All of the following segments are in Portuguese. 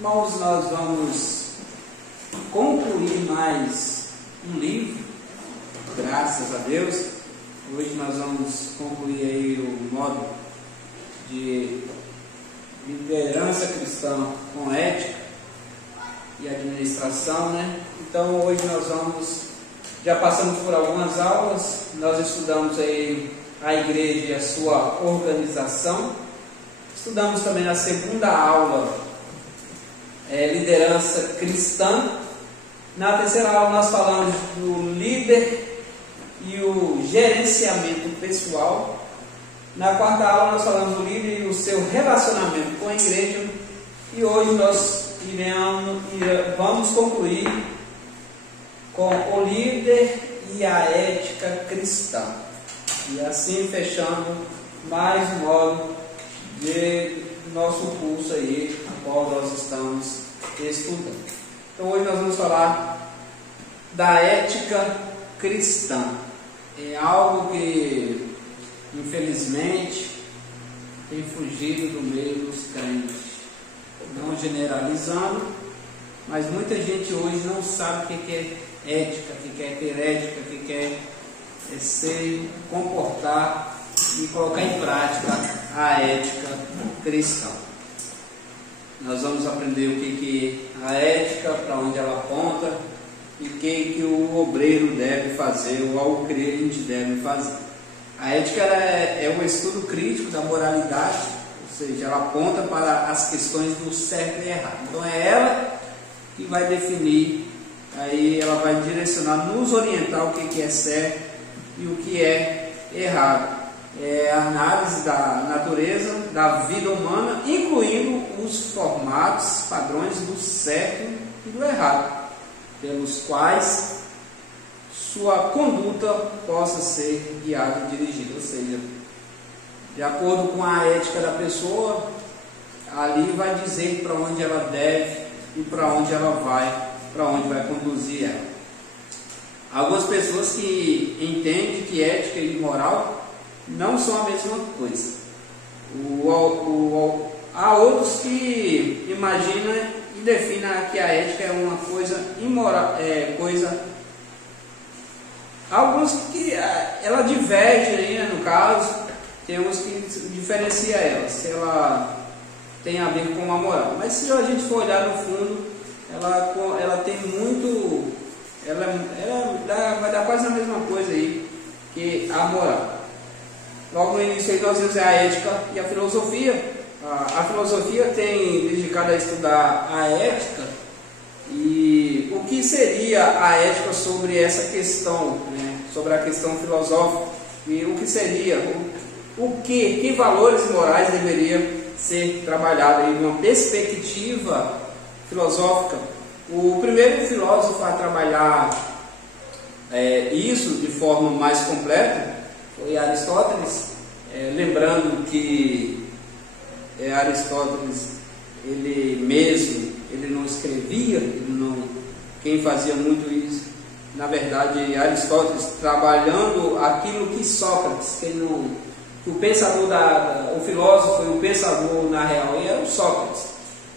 Irmãos, nós vamos concluir mais um livro, graças a Deus. Hoje nós vamos concluir aí o módulo de liderança cristã com ética e administração, né? Então hoje nós já passamos por algumas aulas, nós estudamos aí a igreja e a sua organização, estudamos também na segunda aula liderança cristã. Na terceira aula nós falamos do líder e o gerenciamento pessoal. Na quarta aula nós falamos do líder e o seu relacionamento com a igreja. E hoje nós vamos concluir com o líder e a ética cristã. E assim fechando mais um módulo de nosso curso aí, a qual nós estamos estudando. Então hoje nós vamos falar da ética cristã. É algo que infelizmente tem fugido do meio dos crentes, não generalizando, mas muita gente hoje não sabe o que é ética, o que é ter ética, o que é se comportar e colocar em prática a ética cristã. Nós vamos aprender o que a ética, para onde ela aponta e o que o obreiro deve fazer ou o crente deve fazer. A ética é um estudo crítico da moralidade, ou seja, ela aponta para as questões do certo e errado. Então é ela que vai definir, aí ela vai direcionar, nos orientar o que é certo e o que é errado. É a análise da natureza, da vida humana, incluindo os formatos, padrões do certo e do errado, pelos quais sua conduta possa ser guiada e dirigida. Ou seja, de acordo com a ética da pessoa, ali vai dizer para onde ela deve e para onde ela vai, para onde vai conduzir ela. Algumas pessoas que entendem que ética e moral não são a mesma coisa. Há outros que imaginam e definem que a ética é uma coisa imoral, alguns que ela diverge aí, né, no caso, temos que diferenciar ela, se ela tem a ver com a moral. Mas se a gente for olhar no fundo, ela tem muito, vai dar quase a mesma coisa aí que a moral. Logo no início aí nós vimos a ética e a filosofia. A filosofia tem dedicado a estudar a ética e o que seria a ética sobre essa questão, né? Sobre a questão filosófica, e o que seria, que valores morais deveriam ser trabalhados em uma perspectiva filosófica. O primeiro filósofo a trabalhar isso de forma mais completa foi Aristóteles. Lembrando que Aristóteles, ele não escrevia, quem fazia muito isso, na verdade, Aristóteles trabalhando aquilo que Sócrates, que o pensador, o filósofo e o pensador na real era o Sócrates.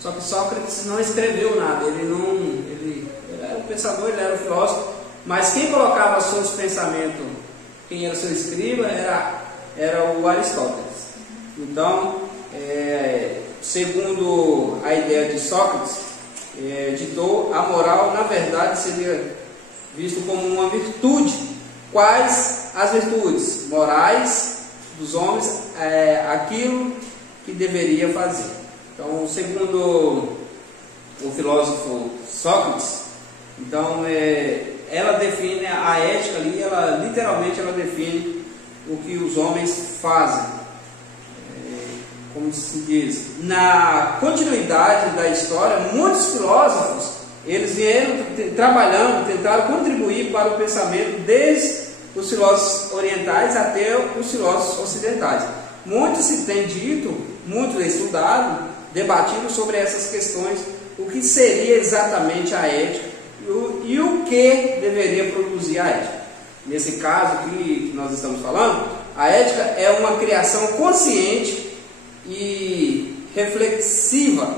Só que Sócrates não escreveu nada, ele era o pensador, ele era o filósofo, mas quem colocava seus pensamentos, quem era o seu escriba, era o Aristóteles. Então, segundo a ideia de Sócrates, ditou a moral, na verdade, seria visto como uma virtude. Quais as virtudes morais dos homens? Aquilo que deveria fazer. Então, segundo o filósofo Sócrates, então ela define a ética ali, literalmente ela define o que os homens fazem. Como se diz, na continuidade da história, muitos filósofos, eles vieram trabalhando, tentaram contribuir para o pensamento, desde os filósofos orientais até os filósofos ocidentais. Muito se tem dito, muito estudado, debatido sobre essas questões, o que seria exatamente a ética e o que deveria produzir a ética. Nesse caso que nós estamos falando, a ética é uma criação consciente e reflexiva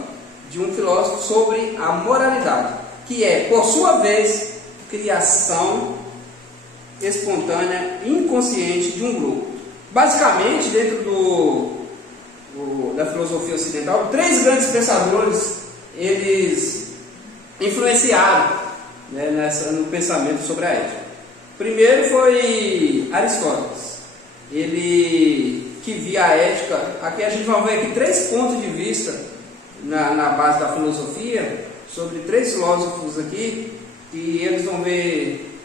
de um filósofo sobre a moralidade, que é, por sua vez, criação espontânea, inconsciente de um grupo. Basicamente, dentro da filosofia ocidental, 3 grandes pensadores, eles influenciaram, né, no pensamento sobre a ética. Primeiro foi Aristóteles, ele que via a ética. Aqui a gente vai ver aqui 3 pontos de vista na base da filosofia, sobre 3 filósofos aqui, que eles vão ver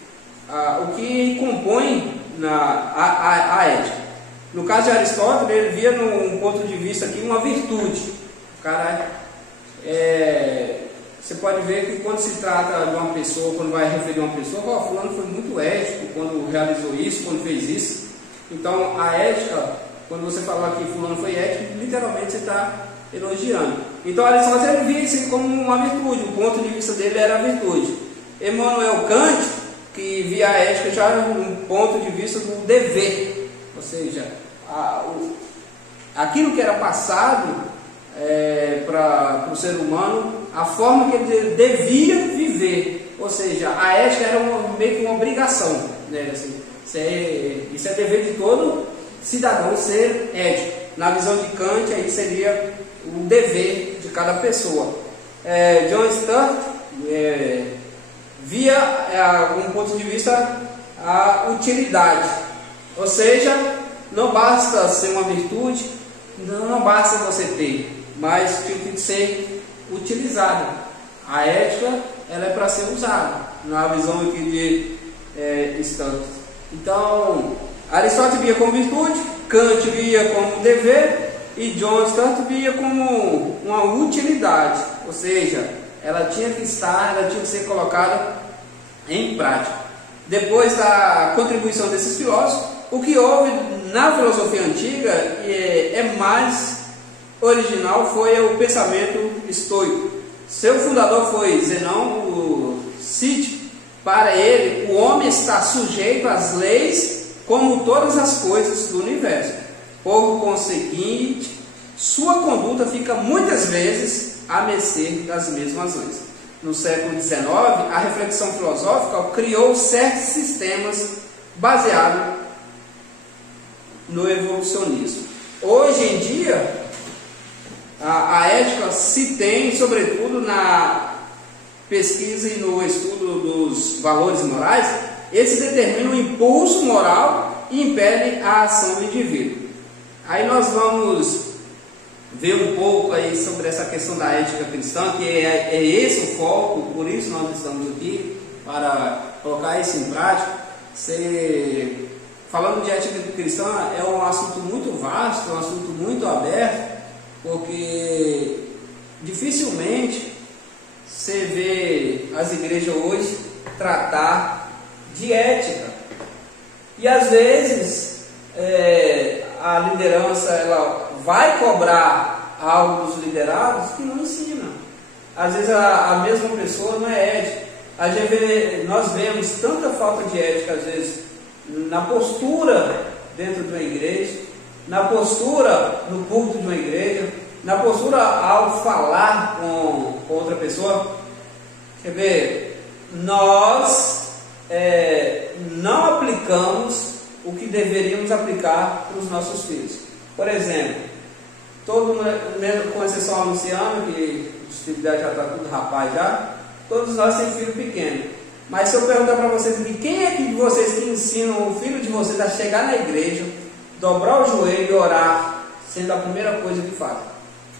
o que compõe a ética. No caso de Aristóteles, ele via num ponto de vista aqui uma virtude. Você pode ver que quando se trata de uma pessoa, quando vai referir a uma pessoa, fulano foi muito ético quando realizou isso, quando fez isso. Então a ética, quando você fala que fulano foi ético, literalmente você está elogiando. Então Aristóteles ele via isso como uma virtude, o ponto de vista dele era a virtude. Immanuel Kant, que via a ética já num ponto de vista do dever, ou seja, aquilo que era passado para o ser humano, a forma que ele devia viver, ou seja, a ética era meio que uma obrigação, né? Assim, isso é dever de todo cidadão ser ético. Na visão de Kant, aí seria o dever de cada pessoa. John Stuart via, um ponto de vista, a utilidade, ou seja, não basta ser uma virtude, não basta você ter, mas tem que ser utilizada. A ética, ela é para ser usada, na visão aqui de Stuart. Então, Aristóteles via como virtude, Kant via como dever e John Stuart via como uma utilidade, ou seja, ela tinha que ser colocada em prática. Depois da contribuição desses filósofos, o que houve na filosofia antiga mais original foi o pensamento estoico. Seu fundador foi Zenão, o Cícero. Para ele, o homem está sujeito às leis como todas as coisas do universo. Por conseguinte, sua conduta fica muitas vezes à mercê das mesmas leis. No século XIX, a reflexão filosófica criou certos sistemas baseados no evolucionismo. Hoje em dia, a ética se tem, sobretudo, na pesquisa e no estudo dos valores morais. Eles determinam o impulso moral e impedem a ação do indivíduo. Aí nós vamos ver um pouco aí sobre essa questão da ética cristã, que é esse o foco, por isso nós estamos aqui, para colocar isso em prática. Falando de ética cristã, é um assunto muito vasto, é um assunto muito aberto, porque dificilmente você vê as igrejas hoje tratar de ética. E às vezes a liderança ela vai cobrar algo dos liderados que não ensina. Às vezes a mesma pessoa não é ética. Nós vemos tanta falta de ética, às vezes, na postura dentro de uma igreja, na postura no culto de uma igreja, na postura ao falar com outra pessoa. Quer ver? Nós não aplicamos o que deveríamos aplicar para os nossos filhos. Por exemplo, com exceção a Luciano, que os filhos dela já está tudo rapaz já, todos nós temos filho pequeno. Mas se eu perguntar para vocês, quem é que vocês que ensinam o filho de vocês a chegar na igreja, dobrar o joelho e orar, sendo a primeira coisa que faz?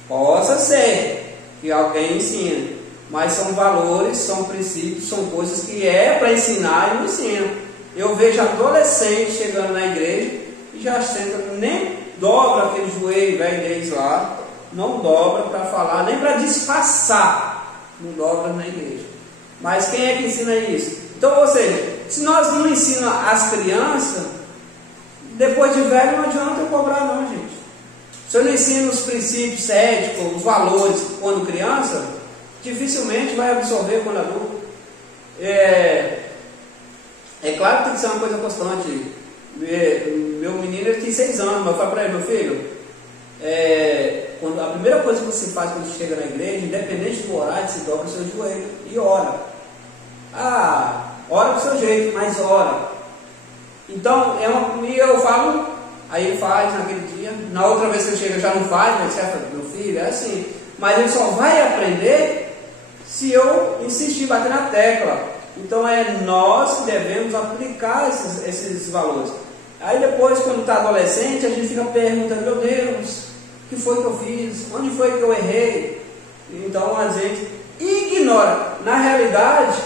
Possa ser que alguém ensine, mas são valores, são princípios, são coisas que é para ensinar e não ensina. Eu vejo adolescentes chegando na igreja e já senta, nem dobra aquele joelho velho deles lá, não dobra para falar, nem para disfarçar, não dobra na igreja. Mas quem é que ensina isso? Então, ou seja, se nós não ensinamos as crianças, depois de velho não adianta eu cobrar não, gente. Se eu não ensino os princípios éticos, os valores quando criança, dificilmente vai absorver quando adulto. É claro que tem que ser uma coisa constante. Meu menino ele tem 6 anos, mas eu falo para ele, meu filho, quando a primeira coisa que você faz quando chega na igreja, independente do horário, você dobra o seu joelho e ora. Ora do seu jeito, mas ora. Então, e eu falo, aí ele faz naquele dia, na outra vez que eu chego já não faz, etc. Meu filho, é assim. Mas ele só vai aprender se eu insistir, bater na tecla. Então é nós que devemos aplicar esses valores. Aí depois, quando está adolescente, a gente fica perguntando, meu Deus, o que foi que eu fiz? Onde foi que eu errei? Então a gente ignora. Na realidade,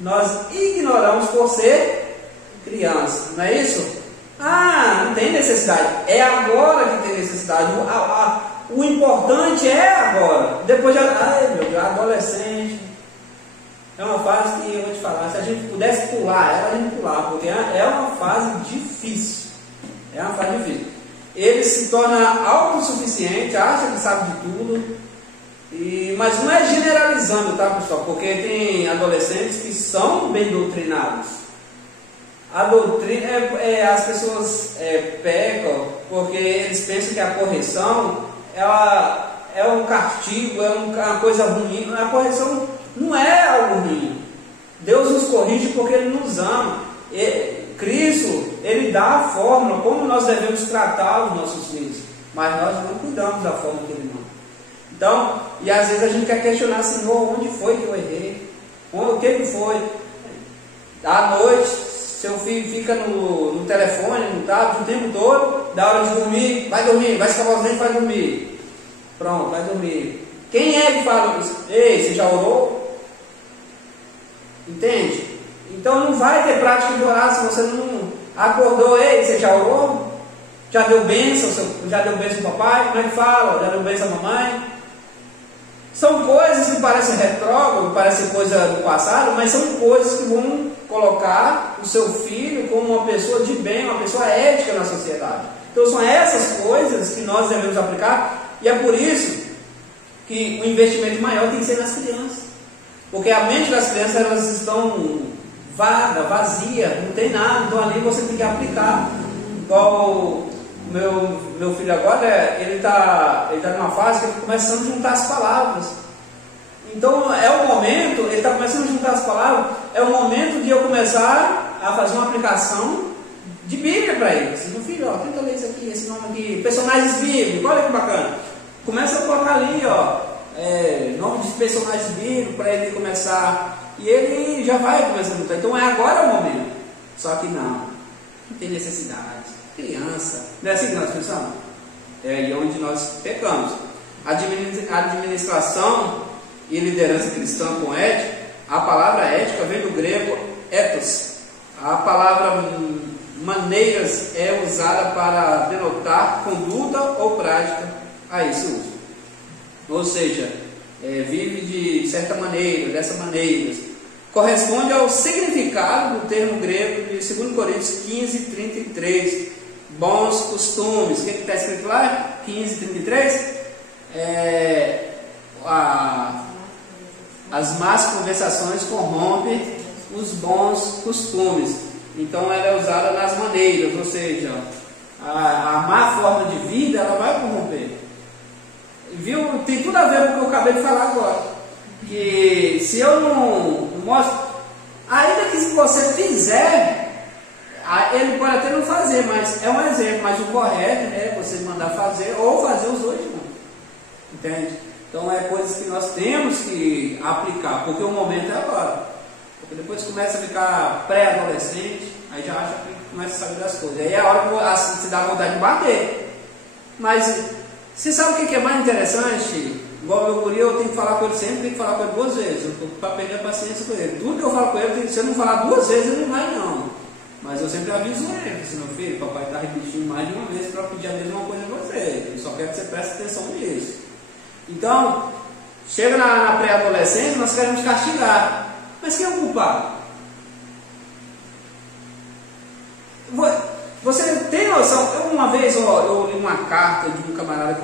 nós ignoramos por ser criança, não é isso? Não tem necessidade. É agora que tem necessidade. O importante é agora. Depois adolescente. É uma fase que eu vou te falar, se a gente pudesse pular ela, a gente pular, porque é uma fase difícil. É uma fase difícil. Ele se torna autossuficiente, acha que sabe de tudo, mas não é generalizando, tá, pessoal? Porque tem adolescentes que são bem doutrinados. A doutrina, as pessoas pecam porque eles pensam que a correção ela é um castigo, é uma coisa ruim. A correção não é algo ruim. Deus nos corrige porque Ele nos ama. Cristo, Ele dá a fórmula como nós devemos tratar os nossos filhos, mas nós não cuidamos da forma que Ele manda. Então, e às vezes a gente quer questionar, Senhor, onde foi que eu errei? O que foi? À noite, seu filho fica no telefone, no tablet o tempo todo, da hora de dormir, vai escovar os dentes, vai dormir. Pronto, vai dormir. Quem é que fala isso? Ei, você já orou? Entende? Então não vai ter prática de orar se você não acordou. Ei, você já orou? Já deu bênção? Já deu bênção ao papai? Como é que fala? Já deu bênção à mamãe? São coisas que parecem retrógrado, parecem coisa do passado, mas são coisas que vão colocar o seu filho como uma pessoa de bem, uma pessoa ética na sociedade. Então são essas coisas que nós devemos aplicar, e é por isso que o investimento maior tem que ser nas crianças. Porque a mente das crianças, elas estão vaga, vazia, não tem nada, então ali você tem que aplicar. Igual o meu filho agora, ele tá numa fase que ele está começando a juntar as palavras. Então é o momento, ele está começando a juntar as palavras, é o momento de eu começar a fazer uma aplicação de Bíblia para ele. Meu filho, tenta ler isso aqui, esse nome aqui, personagens bíblicos, olha que bacana. Começa a colocar ali, nome de personagens bíblicos para ele começar, e ele já vai começar a lutar. Então é agora o momento. Só que não tem necessidade. Criança, não é assim que nós pensamos? É aí onde nós pecamos. Administração e liderança cristã com ética, a palavra ética vem do grego ethos. A palavra maneiras é usada para denotar conduta ou prática a esse uso. Ou seja, vive de certa maneira, dessa maneira. Corresponde ao significado do termo grego de 2 Coríntios 15, 33. Bons costumes. O que está escrito lá? 15, 33. As más conversações corrompem os bons costumes. Então ela é usada nas maneiras, ou seja, a má forma de vida ela vai corromper. Viu? Tem tudo a ver com o que eu acabei de falar agora. Que se eu não mostro, ainda que se você fizer, ele pode até não fazer, mas é um exemplo. Mas o correto é você mandar fazer ou fazer os dois juntos. Entende? Então é coisas que nós temos que aplicar, porque o momento é agora. Porque depois começa a ficar pré-adolescente, aí já acha que começa a saber das coisas. Aí é a hora que você dá vontade de bater. Mas você sabe o que é mais interessante? Igual meu guri, eu tenho que falar com ele sempre, tenho que falar com ele 2 vezes. Eu estou para perder a paciência com ele. Tudo que eu falo com ele, se eu não falar 2 vezes, ele não vai não. Mas eu sempre aviso ele, assim, meu filho, papai está repetindo mais de uma vez para pedir a mesma coisa a você. Ele só quer que você preste atenção nisso. Então, chega na pré-adolescência, nós queremos castigar. Mas quem é o culpado? Você tem noção? Uma vez eu li uma carta de um camarada que,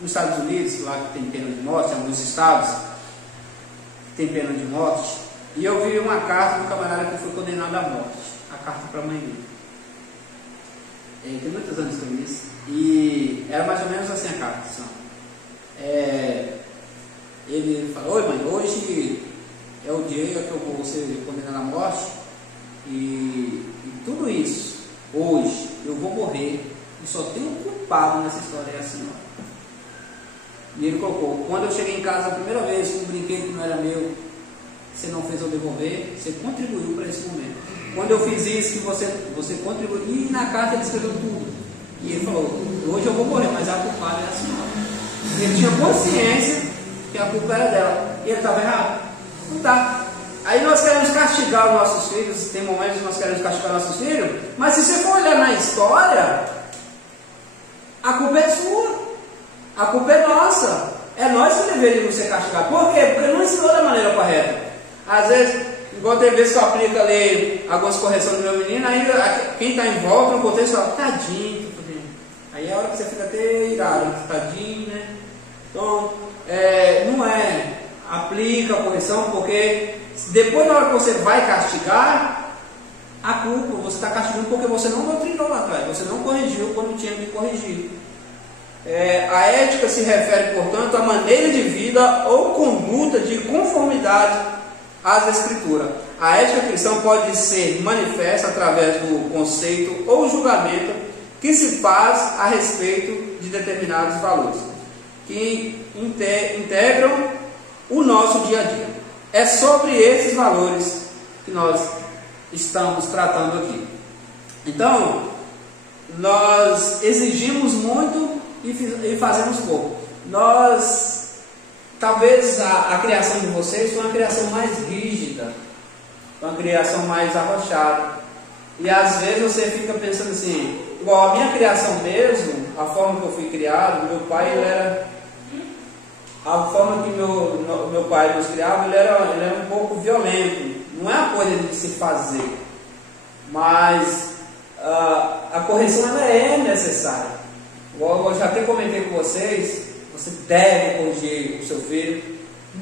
nos Estados Unidos, lá que tem pena de morte, em alguns estados que tem pena de morte, e eu vi uma carta de um camarada que foi condenado à morte. A carta para a mãe dele. Tem muitos anos que eu li isso. E era mais ou menos assim a carta. Ele falou: oi mãe, hoje é o dia que eu vou ser condenado à morte, e tudo isso, hoje eu vou morrer, e só tem um culpado nessa história, é a senhora. E ele colocou: quando eu cheguei em casa a primeira vez com um brinquedo que não era meu, você não fez eu devolver, você contribuiu para esse momento. Quando eu fiz isso, que você contribuiu. E na carta ele escreveu tudo. E ele falou: hoje eu vou morrer, mas a culpada é a senhora. Ele tinha consciência que a culpa era dela. E ele estava errado? Não está. Aí nós queremos castigar os nossos filhos. Tem momentos que nós queremos castigar nossos filhos. Mas se você for olhar na história, a culpa é sua. A culpa é nossa. É nós que deveríamos ser castigados. Por quê? Porque não ensinou da maneira correta. Às vezes, igual tem vezes que eu aplico ali algumas correções do meu menino, aí quem está em volta no contexto fala: tadinho. Aí é a hora que você fica até irado, tadinho, né? Então, não é, aplica a correção, porque depois, na hora que você vai castigar, a culpa, você está castigando porque você não doutrinou lá atrás, você não corrigiu quando tinha que corrigir. A ética se refere, portanto, à maneira de vida ou conduta de conformidade às Escrituras. A ética cristã pode ser manifesta através do conceito ou julgamento que se faz a respeito de determinados valores, que integram o nosso dia a dia. É sobre esses valores que nós estamos tratando aqui. Então, nós exigimos muito e fazemos pouco. Talvez a criação de vocês foi uma criação mais rígida, uma criação mais arrochada. E às vezes você fica pensando assim, igual a minha criação mesmo, a forma que eu fui criado, meu pai, ele era... A forma que meu pai nos criava, ele era um pouco violento. Não é uma coisa de se fazer, mas a correção ela é necessária. Igual eu já até comentei com vocês, você deve corrigir o seu filho.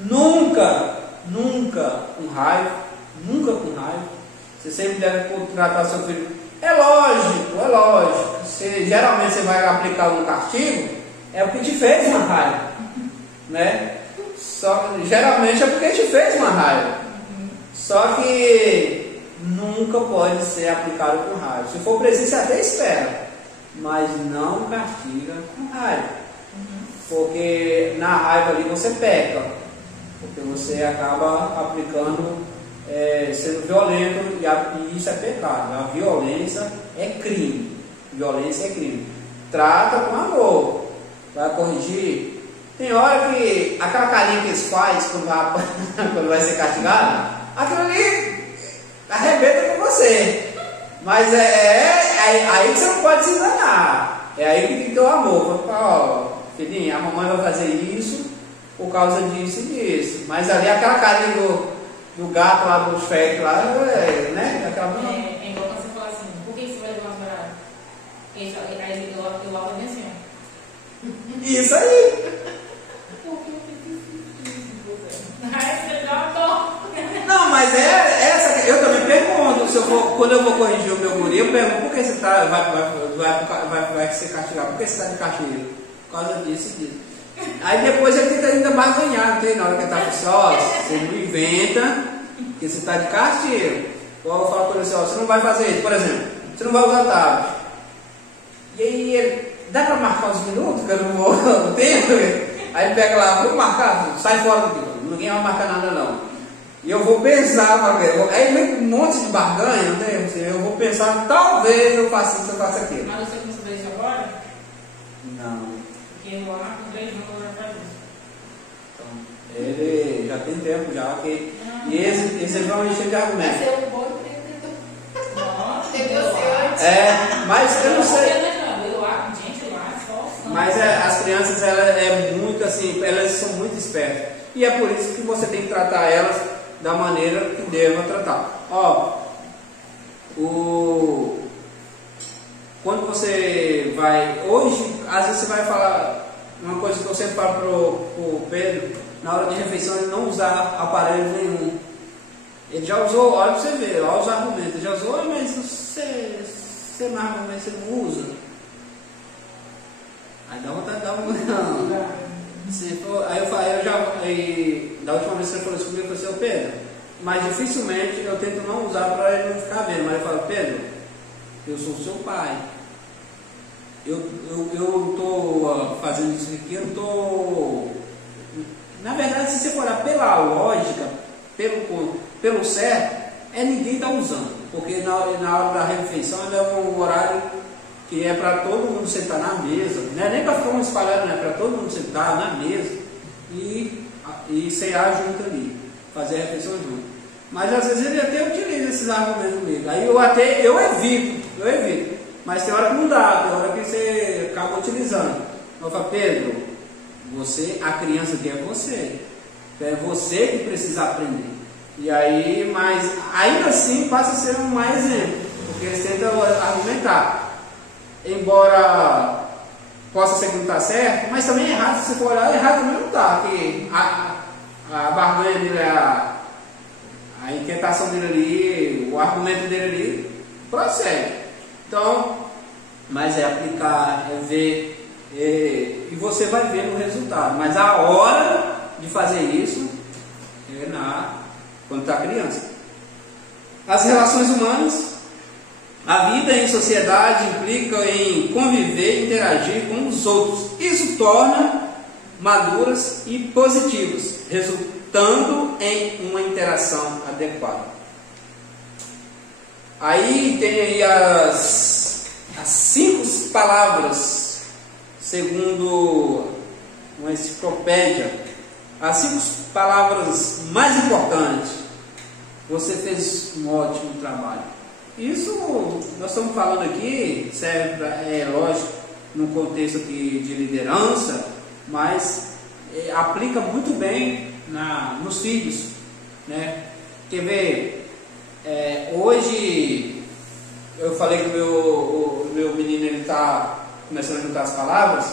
Nunca com raiva. Você sempre deve tratar seu filho. É lógico. Geralmente você vai aplicar um castigo, é porque te fez uma raiva. Né? Geralmente é porque te fez uma raiva. Só que nunca pode ser aplicado com raiva. Se for preciso, você até espera, mas não castiga com raiva. Porque na raiva ali você peca, porque você acaba aplicando, sendo violento, e isso é pecado. A violência é crime. Trata com amor. Vai corrigir. Tem hora que aquela carinha que eles fazem quando vai ser castigado, aquilo ali arrebenta com você. Mas aí que você não pode se enganar. É aí que tem que ter o amor. Vai falar: ó, filhinho, a mamãe vai fazer isso por causa disso e disso. Mas ali aquela carinha do gato lá, do feto lá, né? É igual quando você fala assim: por que você vai levar uma barata? Aí eu lavo bem assim, ó. Isso aí. Não, mas essa. Eu também pergunto, quando eu vou corrigir o meu guri, eu pergunto: por que você vai ser castigado? Por que você está de castigo? Por causa disso e disso. Aí depois ele tenta ainda barganhar, não na hora que ele está com você não inventa que você está de castigo. Igual eu falo para ele: você não vai fazer isso, por exemplo, você não vai usar tablet. E aí ele: dá para marcar uns minutos que eu não vou no tempo? Aí ele pega lá: vou marcar, sai fora daqui, ninguém vai marcar nada não. E eu vou pensar para ver. Aí vem um monte de barganha, né? Eu vou pensar: talvez eu faça isso, eu faça aquilo. Mas você começou a fazer isso agora? Não. Porque eu lá com 3 anos eu já faz isso. Então, ele já tem tempo já. E esse vão encher de argumento. Mas eu vou empreendedor. Nossa, Negociante. Mas eu não sei. Só. Mas as crianças, elas muito assim, elas são muito espertas. E é por isso que você tem que tratar elas da maneira que deva tratar. Quando você vai... Hoje, às vezes você vai falar uma coisa que eu sempre falo pro Pedro: na hora de refeição, ele não usar aparelho nenhum. Ele já usou, olha para você ver, olha os argumentos. Ele já usou: mas você marca, mas você não usa. Aí dá vontade de dar um... Aí da última vez que você falou isso comigo, eu falei assim, ô Pedro, mas dificilmente eu tento não usar para ele não ficar vendo, mas eu falo, Pedro, eu sou seu pai, eu estou fazendo isso aqui, eu estou... Na verdade, se você for olhar pela lógica, pelo certo, ninguém está usando, porque na hora da refeição é um horário que é para todo mundo sentar na mesa, não é nem para ficar um espalhado, não é para todo mundo sentar na mesa e cear junto ali, fazer a refeição junto. Mas às vezes ele até utiliza esses argumentos comigo, aí eu evito, mas tem hora que não dá, tem hora que você acaba utilizando. Eu falo, Pedro, a criança aqui é você que precisa aprender. E aí, mas ainda assim passa a ser um mau exemplo, porque eles tentam argumentar. Embora possa ser que não está certo, mas também é errado, se você for olhar, errado também não está, que a barganha dele, a inquietação dele ali, o argumento dele ali, prossegue. Então, mas é aplicar, é ver, e você vai ver no resultado, mas a hora de fazer isso é quando está criança. As relações humanas. A vida em sociedade implica em conviver e interagir com os outros. Isso torna maduras e positivas, resultando em uma interação adequada. Aí tem aí as 5 palavras, segundo uma enciclopédia, as 5 palavras mais importantes. Você fez um ótimo trabalho. Isso nós estamos falando aqui, serve lógico, num contexto aqui de liderança, mas aplica muito bem nos filhos, né? Quer ver, hoje eu falei que o meu menino está começando a juntar as palavras,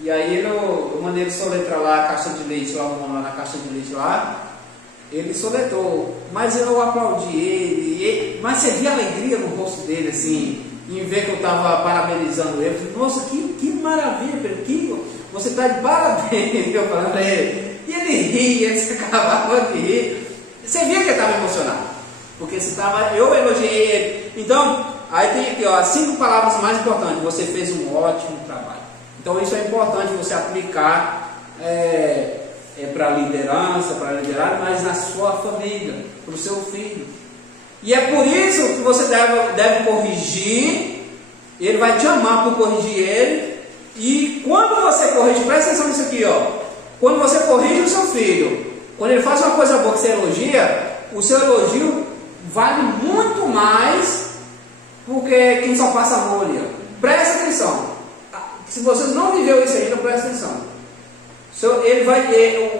e aí eu mandei ele soletrar lá a caixa de leite, lá na caixa de leite lá. Ele soletrou, mas eu aplaudi ele, mas você via a alegria no rosto dele, assim, em ver que eu estava parabenizando ele. Eu falei, nossa, que maravilha, Pedro, você está de parabéns, eu falando para ele. E ele ria, ele se acabava de rir. Você via que ele estava emocionado, porque eu elogiei ele. Então, aí tem aqui, ó, as 5 palavras mais importantes. Você fez um ótimo trabalho. Então, isso é importante você aplicar. Para a liderança, para liderar, mas na sua família, para o seu filho. E é por isso que você deve corrigir, ele vai te amar por corrigir ele, e quando você corrige, presta atenção nisso aqui, ó, quando você corrige o seu filho, quando ele faz uma coisa boa que você elogia, o seu elogio vale muito mais do que quem só passa a molha. Presta atenção, se você não viveu isso ainda, presta atenção.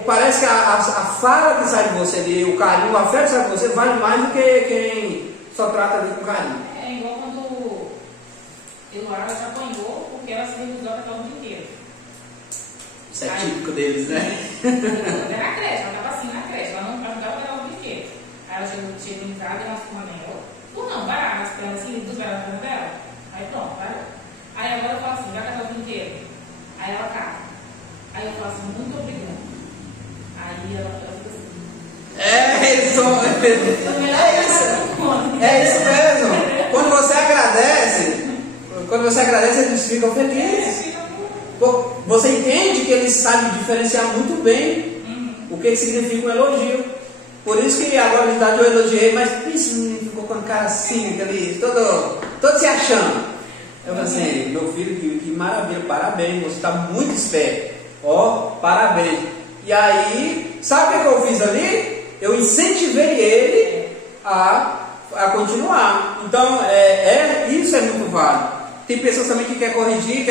Parece que a fala que sai de você ali, o carinho, o afeto que sai de você, vale mais do que quem só trata ali com carinho. É igual quando Eduardo se apanhou porque ela se recusou a cantar o dia inteiro. Isso é típico deles, né? Ela na creche, ela estava assim na creche, ela não ajudava a cantar o dia inteiro. Aí ela chegou em casa e nós fomos nela. Não, vai lá, nas pernas assim, dos braços na dela. Aí pronto, vai lá. Aí agora eu falo assim, vai cantar o dia inteiro. Aí ela cata. Aí eu falo assim, muito obrigada. Aí ela fica assim. É isso mesmo. Quando você agradece, eles ficam felizes. Você entende que eles sabem diferenciar muito bem o que significa um elogio. Por isso que agora de tarde eu elogiei, mas esse menino ficou com a cara assim, ali, todo se achando. Eu falei assim, meu filho, que maravilha, parabéns, você está muito esperto. Parabéns. E aí, sabe o que eu fiz ali? Eu incentivei ele a continuar. Então, isso é muito válido. Tem pessoas também que quer corrigir,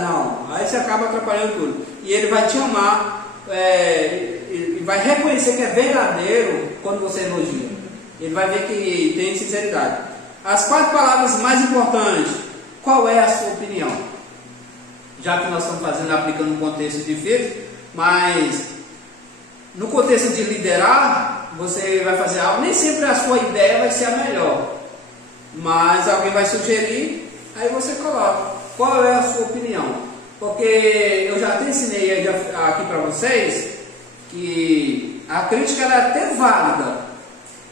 não. Aí você acaba atrapalhando tudo. E ele vai te amar, e vai reconhecer que é verdadeiro quando você elogia. Ele vai ver que tem sinceridade. As 4 palavras mais importantes. Qual é a sua opinião? Já que nós estamos aplicando um contexto de filhos, mas no contexto de liderar, você vai fazer algo, nem sempre a sua ideia vai ser a melhor, mas alguém vai sugerir, aí você coloca, qual é a sua opinião? Porque eu já até ensinei aqui para vocês que a crítica ela é até válida,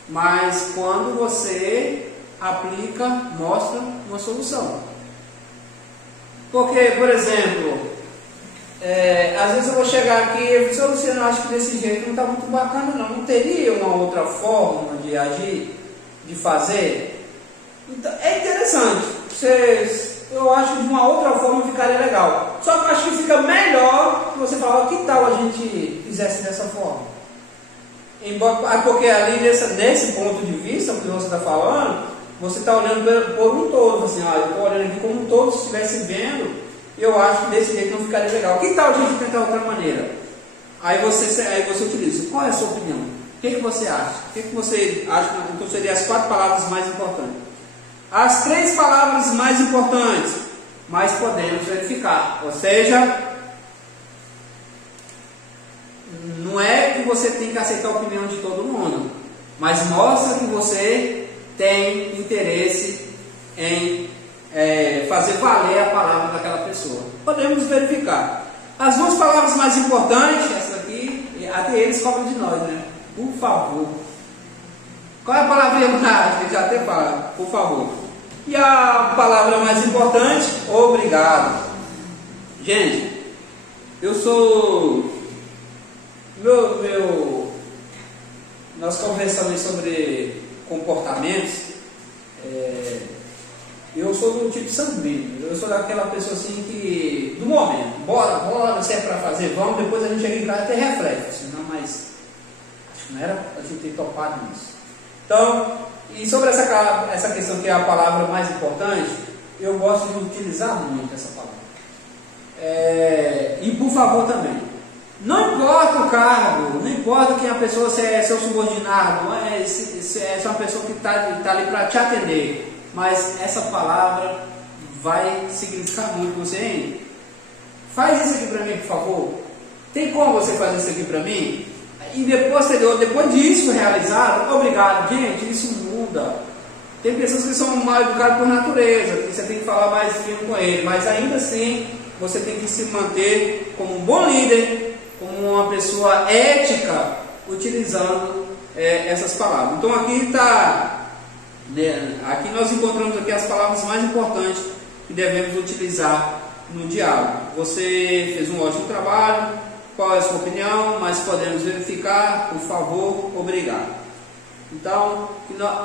mas quando você aplica, mostra uma solução. Porque, por exemplo, às vezes eu vou chegar aqui e dizer, Luciano, acho que desse jeito não está muito bacana não teria uma outra forma de agir, de fazer? Então, é interessante, eu acho que de uma outra forma ficaria legal, só que eu acho que fica melhor você falar, que tal a gente fizesse dessa forma? Porque ali nesse ponto de vista que você está falando, você está olhando por um todo, assim, eu estou olhando aqui como um todo, se estivesse vendo, eu acho que desse jeito não ficaria legal. Que tal a gente tentar outra maneira? Aí você utiliza. Qual é a sua opinião? O que você acha? O que você acha? Então seriam as 4 palavras mais importantes. As 3 palavras mais importantes, mas podemos verificar. Ou seja, não é que você tem que aceitar a opinião de todo mundo, mas mostra que você tem interesse em fazer valer a palavra daquela pessoa. Podemos verificar. As 2 palavras mais importantes, essa aqui, até eles cobram de nós, né? Por favor. Qual é a palavra que já até fala? Por favor. E a palavra mais importante, obrigado. Gente, eu sou... Nós conversamos sobre comportamentos. Eu sou do tipo sanguíneo. Eu sou daquela pessoa assim que, do momento, bora, se é para fazer, vamos, depois a gente chega em casa e até reflete. Assim, não, mas acho que não era a gente ter topado nisso. Então, e sobre essa questão que é a palavra mais importante, eu gosto de utilizar muito essa palavra. E por favor também. Não importa o cargo, não importa quem a pessoa, se é seu subordinado, se é uma pessoa que está ali para te atender. Mas essa palavra vai significar muito você, hein? Faz isso aqui para mim, por favor. Tem como você fazer isso aqui para mim? E depois disso realizado, obrigado. Gente, isso muda. Tem pessoas que são mal educadas por natureza, que você tem que falar mais firme com ele, mas ainda assim você tem que se manter como um bom líder, como uma pessoa ética, utilizando essas palavras. Então aqui nós encontramos aqui as palavras mais importantes que devemos utilizar no diálogo. Você fez um ótimo trabalho, qual é a sua opinião? Mas podemos verificar, por favor, obrigado. Então,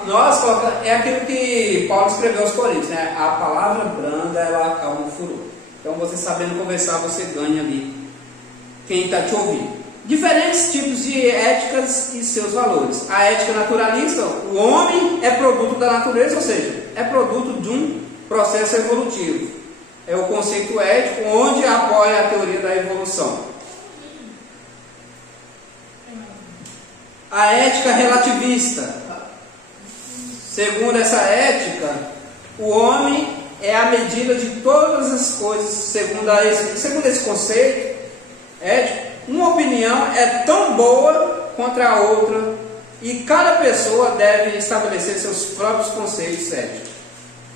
nós colocamos, é aquilo que Paulo escreveu aos Coríntios, né? A palavra branda, ela acalma o furor. Então, você sabendo conversar, você ganha ali quem está te ouvindo. Diferentes tipos de éticas e seus valores. A ética naturalista, o homem é produto da natureza, ou seja, é produto de um processo evolutivo. É o conceito ético onde apoia a teoria da evolução. A ética relativista. Segundo essa ética, o homem é a medida de todas as coisas, segundo esse conceito ético. Uma opinião é tão boa quanto a outra e cada pessoa deve estabelecer seus próprios conceitos éticos.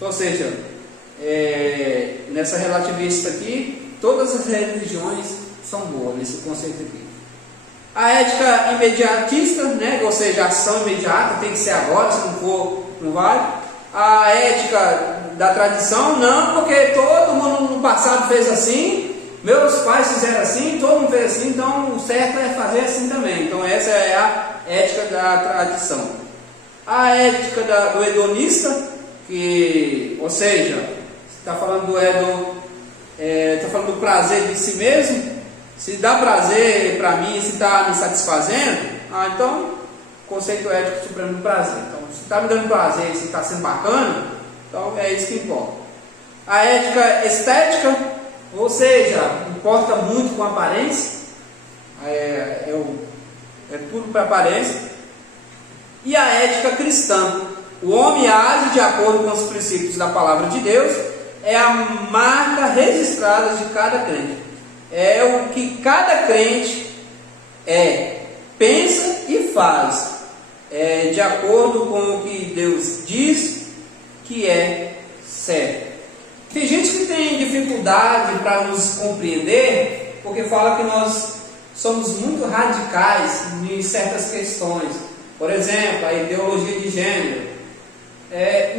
Ou seja, nessa relativista aqui, todas as religiões são boas nesse conceito aqui. A ética imediatista, né? Ou seja, a ação imediata tem que ser agora, se não for, não vale. A ética da tradição, não, porque todo mundo no passado fez assim. Meus pais fizeram assim, todo mundo fez assim, então o certo é fazer assim também. Então essa é a ética da tradição. A ética do hedonista, ou seja, está falando está falando do prazer de si mesmo. Se dá prazer para mim, se está me satisfazendo, então conceito ético supremo do prazer. Então, se está me dando prazer, se está sendo bacana, então é isso que importa. A ética estética, ou seja, importa muito com a aparência, é tudo para aparência. E a ética cristã, o homem age de acordo com os princípios da palavra de Deus, é a marca registrada de cada crente. É o que cada crente pensa e faz, de acordo com o que Deus diz que é certo. Tem gente que tem dificuldade para nos compreender, porque fala que nós somos muito radicais em certas questões. Por exemplo, a ideologia de gênero.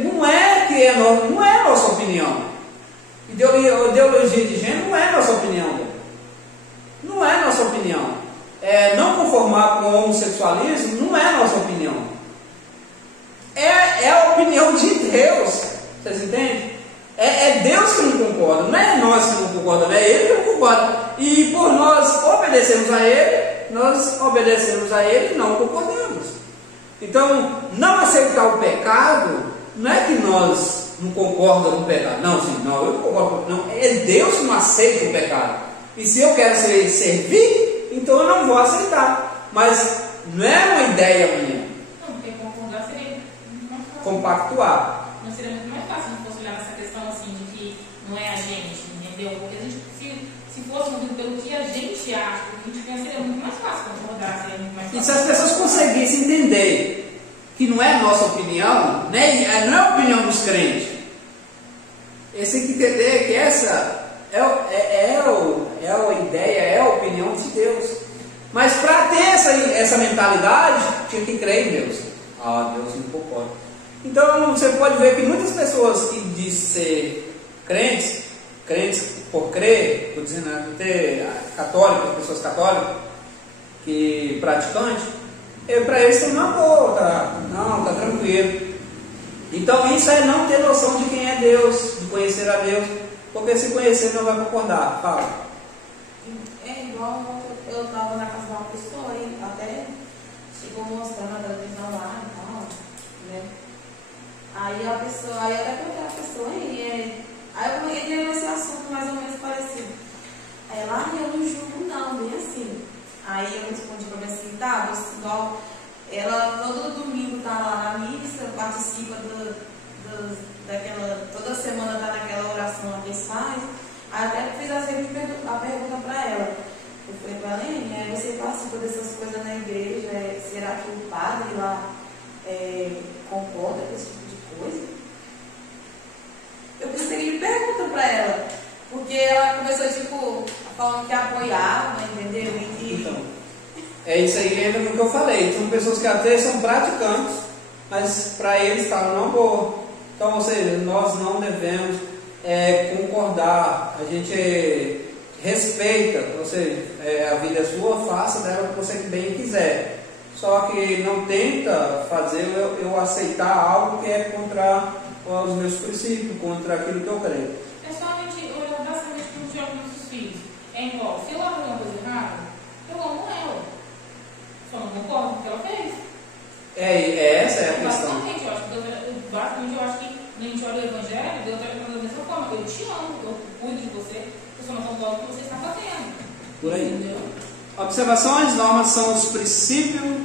Não é nossa opinião. Ideologia de gênero não é nossa opinião. Não é nossa opinião. Não conformar com o homossexualismo não é nossa opinião. É a opinião de Deus. Vocês entendem? É Deus que não concorda, não é nós que não concordamos, é Ele que não concorda. E por nós obedecermos a Ele e não concordamos. Então, não aceitar o pecado não é que nós não concordamos com o pecado. Não, eu não concordo. Não, é Deus que não aceita o pecado. E se eu quero servir, então eu não vou aceitar. Mas não é uma ideia minha. Não, porque concordar seria mais fácil. Compactuar. Não seria muito mais fácil se fosse olhar nessa questão assim de que não é a gente, entendeu? Porque a gente, se fosse movido pelo que a gente acha, o que a gente pensa, seria muito mais fácil concordar, seria muito mais fácil. E se as pessoas conseguissem entender que não é a nossa opinião, né? Não é a opinião dos crentes, eles têm que entender que essa é a ideia, é a opinião de Deus. Mas para ter essa mentalidade, tinha que crer em Deus. Deus não concorda. Então você pode ver que muitas pessoas que dizem ser crentes por crer, estou dizendo até católicos, pessoas católicas, que praticantes, para eles tem uma boa, tá tranquilo. Então isso é não ter noção de quem é Deus, de conhecer a Deus, porque se conhecer não vai concordar. Fala. É igual eu estava na casa de uma pessoa e até chegou mostrando a televisão lá e tal, né? Aí a pessoa, aí eu até perguntei a pessoa, aí eu entrei nesse assunto mais ou menos parecido. Aí ela, eu não julgo não, bem assim. Aí eu respondi para mim assim, tá, igual ela todo domingo tá lá na missa, participa daquela, toda semana tá naquela oração lá que faz. Aí até fiz a pergunta para ela. Eu falei para ela, você participa dessas coisas na igreja, será que o padre lá concorda com esse tipo de coisa? Eu consegui pergunta para ela, porque ela começou falando que apoiava, entendeu? Então, é isso aí, entra no que eu falei. São pessoas que até são praticantes, mas para eles está numa boa. Então, ou seja, nós não devemos concordar. A gente respeita, ou seja, a vida é sua, faça dela o que você bem quiser. Só que não tenta fazer eu aceitar algo que é contra os meus princípios, contra aquilo que eu creio. É somente olhar basicamente como os jogos dos nossos filhos. É igual, se eu amo uma coisa errada, eu amo ela. Só não concordo com o que ela fez. Essa é a questão. Basicamente, eu acho que a gente olha o Evangelho, Deus está falando da mesma forma. Eu te amo, eu cuido de você, eu só não concordo com o que você está fazendo. Por aí. Entendeu? Observações, normas são os princípios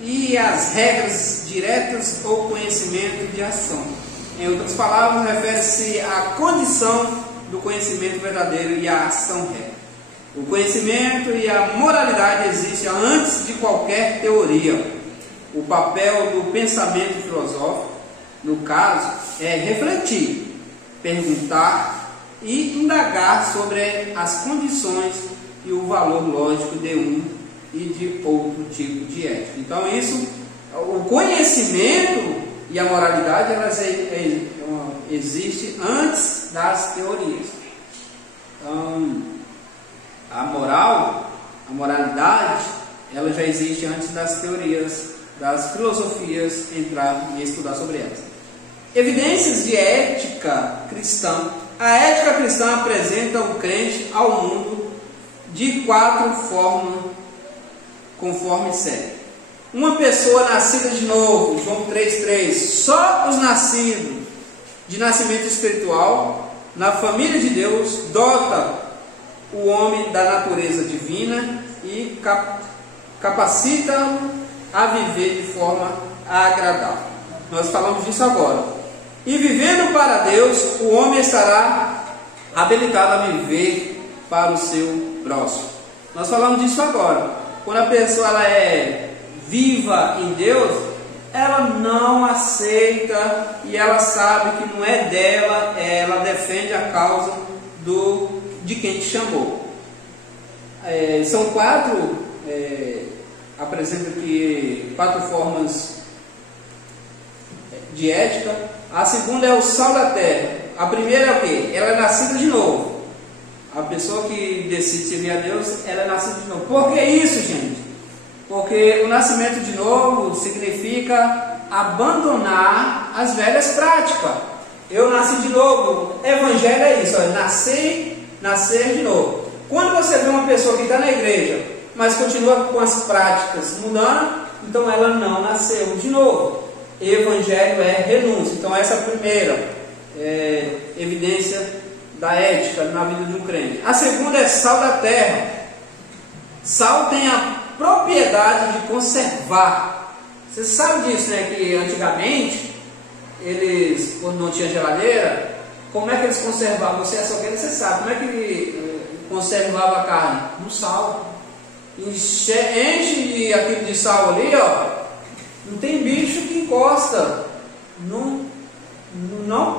e as regras diretas ou conhecimento de ação. Em outras palavras, refere-se à condição do conhecimento verdadeiro e à ação reta. O conhecimento e a moralidade existem antes de qualquer teoria. O papel do pensamento filosófico, no caso, é refletir, perguntar e indagar sobre as condições e o valor lógico de um e de outro tipo de ética. Então isso, o conhecimento e a moralidade, elas existem antes das teorias. Então, a moralidade, ela já existe antes das teorias, das filosofias entrarem e estudar sobre elas. Evidências de ética cristã. A ética cristã apresenta o crente ao mundo de 4 formas, conforme segue. Uma pessoa nascida de novo, João 3,3, só os nascidos de nascimento espiritual, na família de Deus, dota o homem da natureza divina e capacita-o a viver de forma agradável. Nós falamos disso agora. E vivendo para Deus, o homem estará habilitado a viver para o seu próximo. Nós falamos disso agora. Quando a pessoa ela é viva em Deus, ela não aceita e ela sabe que não é dela, ela defende a causa de quem te chamou. São apresento aqui 4 formas de ética. A segunda é o sal da terra. A primeira é o quê? Ela é nascida de novo. A pessoa que decide servir a Deus, ela é nascida de novo. Por que isso, gente? Porque o nascimento de novo significa abandonar as velhas práticas. Eu nasci de novo. Evangelho é isso, nascer de novo. Quando você vê uma pessoa que está na igreja, mas continua com as práticas mudando, então ela não nasceu de novo. Evangelho é renúncia. Então essa é a primeira evidência da ética na vida de um crente. A segunda é sal da terra. Sal tem a propriedade de conservar. Você sabe disso, né? Que antigamente, eles, quando não tinha geladeira, como é que eles conservavam? Você é açougueiro, você sabe. Como é que conservava a carne? No sal. Enche aquilo de sal ali, ó. Não tem bicho que encosta. Não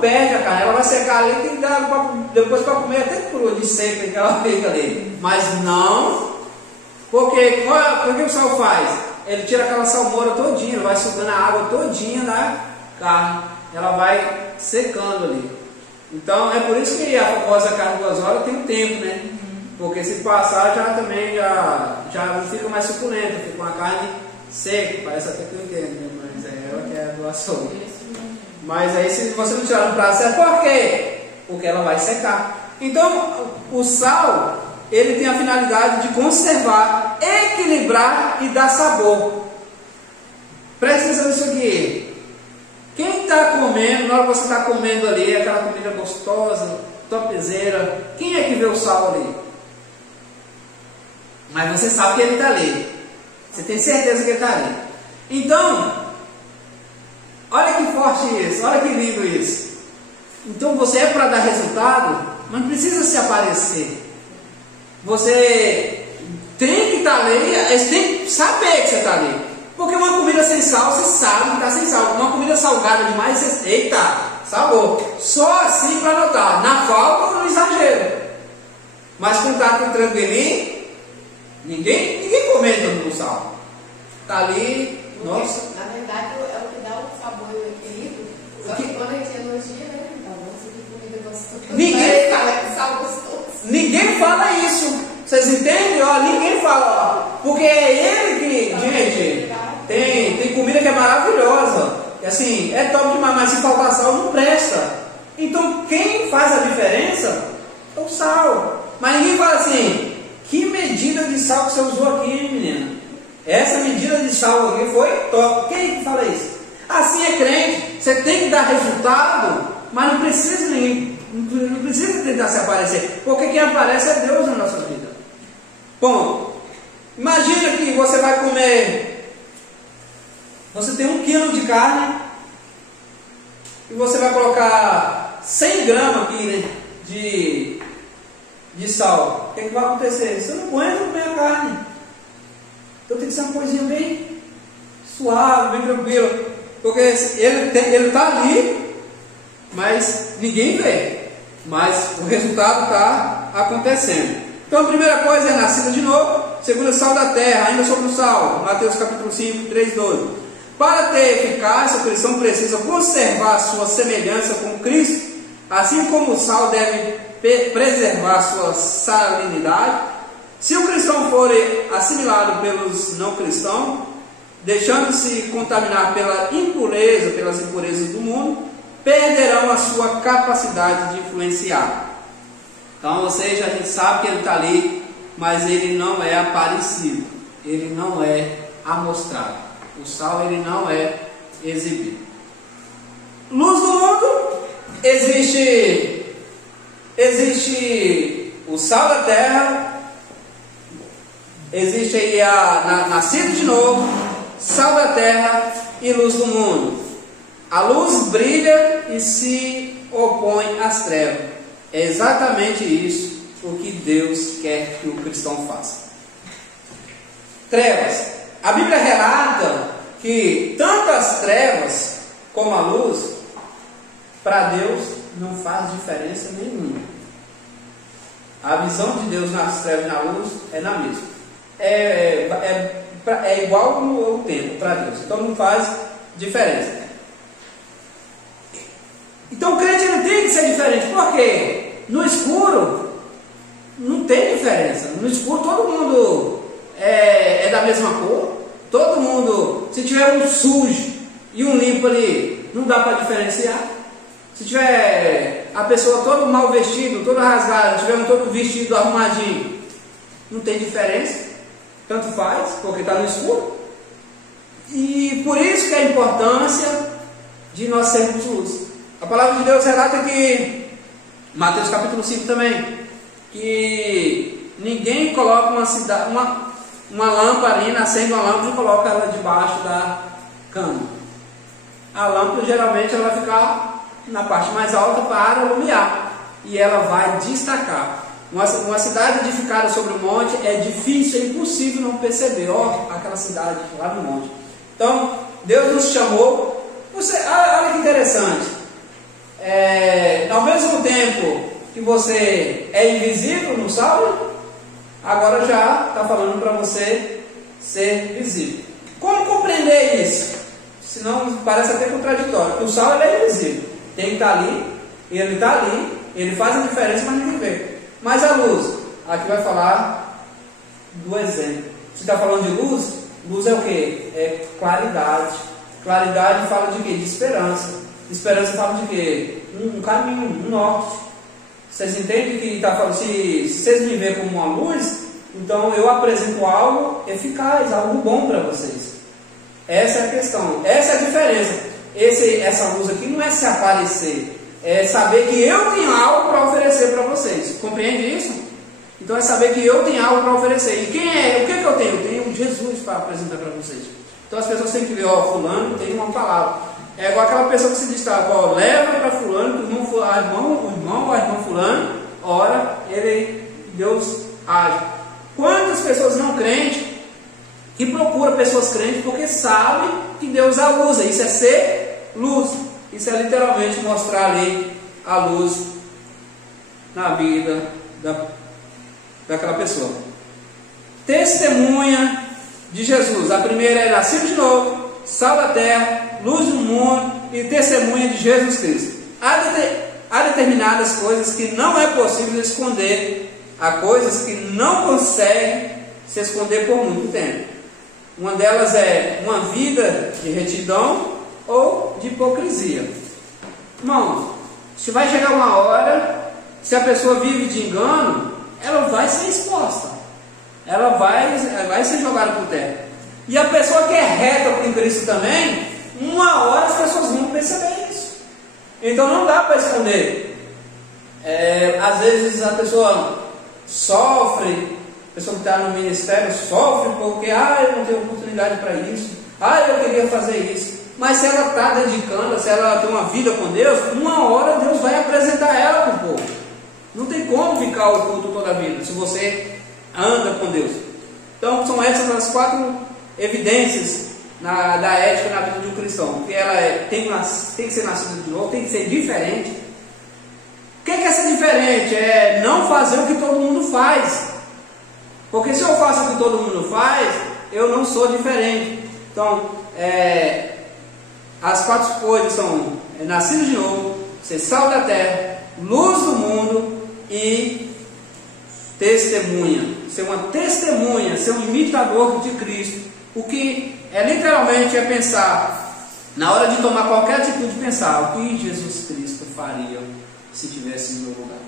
perde a carne. Ela vai secar ali, tem que dar depois para comer até crua de seca que ela fica ali. Mas não. Porque o sal faz? Ele tira aquela salmoura todinha, vai sugando a água todinha da carne. Ela vai secando ali. Então é por isso que a famosa carne 2 horas tem um tempo, né? Porque se passar já não fica mais suculenta, fica uma carne seca, parece até que eu entendo, né? Mas é ela que é do açougue. Mas aí se você não tirar no prazo, é por quê? Porque ela vai secar. Então o sal, ele tem a finalidade de conservar, equilibrar e dar sabor. Presta atenção nisso aqui. Quem está comendo, na hora que você está comendo ali, aquela comida gostosa, topzera, quem é que vê o sal ali? Mas você sabe que ele está ali. Você tem certeza que ele está ali. Então, olha que forte isso, olha que lindo isso. Então você é para dar resultado, mas não precisa se aparecer. Você tem que estar ali, você tem que saber que você está ali. Porque uma comida sem sal, você sabe que está sem sal. Uma comida salgada demais, você, eita, sabor. Só assim para notar, na falta ou no exagero. Mas quando está tudo tranquilinho, ninguém comenta no sal. Está ali, nossa. Na verdade, é o que dá o sabor e o equilíbrio. Só que quando a gente elogia, né? Nossa, que comida gostosa. Ninguém fala isso. Vocês entendem? Ó, ninguém fala. Ó, porque é ele que, gente, tem comida que é maravilhosa. E assim, é top demais, mas se faltar sal não presta. Então quem faz a diferença é o sal. Mas ninguém fala assim, que medida de sal que você usou aqui, hein, menina? Essa medida de sal aqui foi top. Quem fala isso? Assim é crente. Você tem que dar resultado, mas não precisa tentar se aparecer. Porque quem aparece é Deus na nossa vida. Bom, imagina que você vai comer. Você tem 1 quilo de carne e você vai colocar 100 gramas aqui, né, de sal. O que vai acontecer? Você não aguenta comer a carne. Então tem que ser uma coisinha bem suave, bem tranquila. Porque ele está ali, mas ninguém vê. Mas o resultado está acontecendo. Então a primeira coisa é nascida de novo. Segunda, sal da terra, ainda sobre o sal. Mateus capítulo 5, 3, 12. Para ter eficácia, o cristão precisa conservar sua semelhança com Cristo, assim como o sal deve preservar sua salinidade. Se o cristão for assimilado pelos não cristãos, deixando-se contaminar pelas impurezas do mundo, perderão a sua capacidade de influenciar. Então, ou seja, a gente sabe que ele está ali, mas ele não é aparecido, ele não é amostrado. O sal ele não é exibido. Luz do mundo, existe o sal da terra, existe aí nascido de novo, sal da terra e luz do mundo. A luz brilha e se opõe às trevas. É exatamente isso o que Deus quer que o cristão faça. Trevas. A Bíblia relata que tanto as trevas como a luz, para Deus não faz diferença nenhuma. A visão de Deus nas trevas e na luz é na mesma. É igual o tempo para Deus. Então não faz diferença. Então o crente ele tem que ser diferente. Por quê? No escuro não tem diferença. No escuro todo mundo é da mesma cor. Todo mundo, se tiver um sujo e um limpo ali, não dá para diferenciar. Se tiver a pessoa todo mal vestido, todo rasgado, tiver um todo vestido arrumadinho, não tem diferença. Tanto faz, porque está no escuro. E por isso que a importância de nós sermos luz. A palavra de Deus relata que, Mateus capítulo 5 também, que ninguém coloca uma lamparina, acende uma lâmpada e coloca ela debaixo da cama. A lâmpada geralmente ela vai ficar na parte mais alta para iluminar e ela vai destacar. Uma cidade edificada sobre o monte é difícil, é impossível não perceber, aquela cidade lá no monte. Então, Deus nos chamou. Olha que interessante, ao mesmo tempo que você é invisível no Salmo, agora já está falando para você ser visível. Como compreender isso? Senão parece até contraditório, porque o Salmo é invisível, tem que estar ali, ele faz a diferença, mas ninguém vê. Mas a luz, aqui vai falar do exemplo. Você está falando de luz? Luz é o que? É claridade. Claridade fala de quê? De esperança. Esperança fala de quê? Um caminho, um norte. Vocês entendem que está falando? Se vocês me veem como uma luz, então eu apresento algo eficaz, algo bom para vocês. Essa é a questão, essa é a diferença. Essa luz aqui não é se aparecer. É saber que eu tenho algo para oferecer para vocês. Compreende isso? Então é saber que eu tenho algo para oferecer. E quem é? O que eu tenho? Eu tenho Jesus para apresentar para vocês. Então as pessoas têm que ver, fulano tem uma palavra. É igual aquela pessoa que se destaca, leva para fulano, o irmão, a irmã fulano, ora, Deus age. Quantas pessoas não crentes que procuram pessoas crentes porque sabem que Deus a usa? Isso é ser luz. Isso é literalmente mostrar ali a luz na vida daquela pessoa. Testemunha de Jesus. A primeira é nascido de novo, sal da terra, luz do mundo e testemunha de Jesus Cristo. Há determinadas coisas que não é possível esconder. Há coisas que não conseguem se esconder por muito tempo. Uma delas é uma vida de retidão ou de hipocrisia. Irmãos, se vai chegar uma hora, se a pessoa vive de engano, ela vai ser exposta, ela vai ser jogada por terra. E a pessoa que é reta em Cristo também, uma hora as pessoas vão perceber isso. Então não dá para esconder. Às vezes a pessoa sofre, a pessoa que está no ministério sofre porque eu não tenho oportunidade para isso, eu queria fazer isso. Mas se ela está dedicando, se ela tem uma vida com Deus, uma hora Deus vai apresentar ela para o povo. Não tem como ficar oculto toda a vida, se você anda com Deus. Então são essas as 4 evidências da ética na vida de um cristão. Que ela tem que ser nascida de novo, tem que ser diferente. O que é ser diferente? É não fazer o que todo mundo faz. Porque se eu faço o que todo mundo faz, eu não sou diferente. Então, as 4 coisas são nascido de novo, ser sal da terra, luz do mundo e testemunha. Ser uma testemunha, ser um imitador de Cristo. O que literalmente é pensar, na hora de tomar qualquer atitude, pensar o que Jesus Cristo faria se estivesse no meu lugar.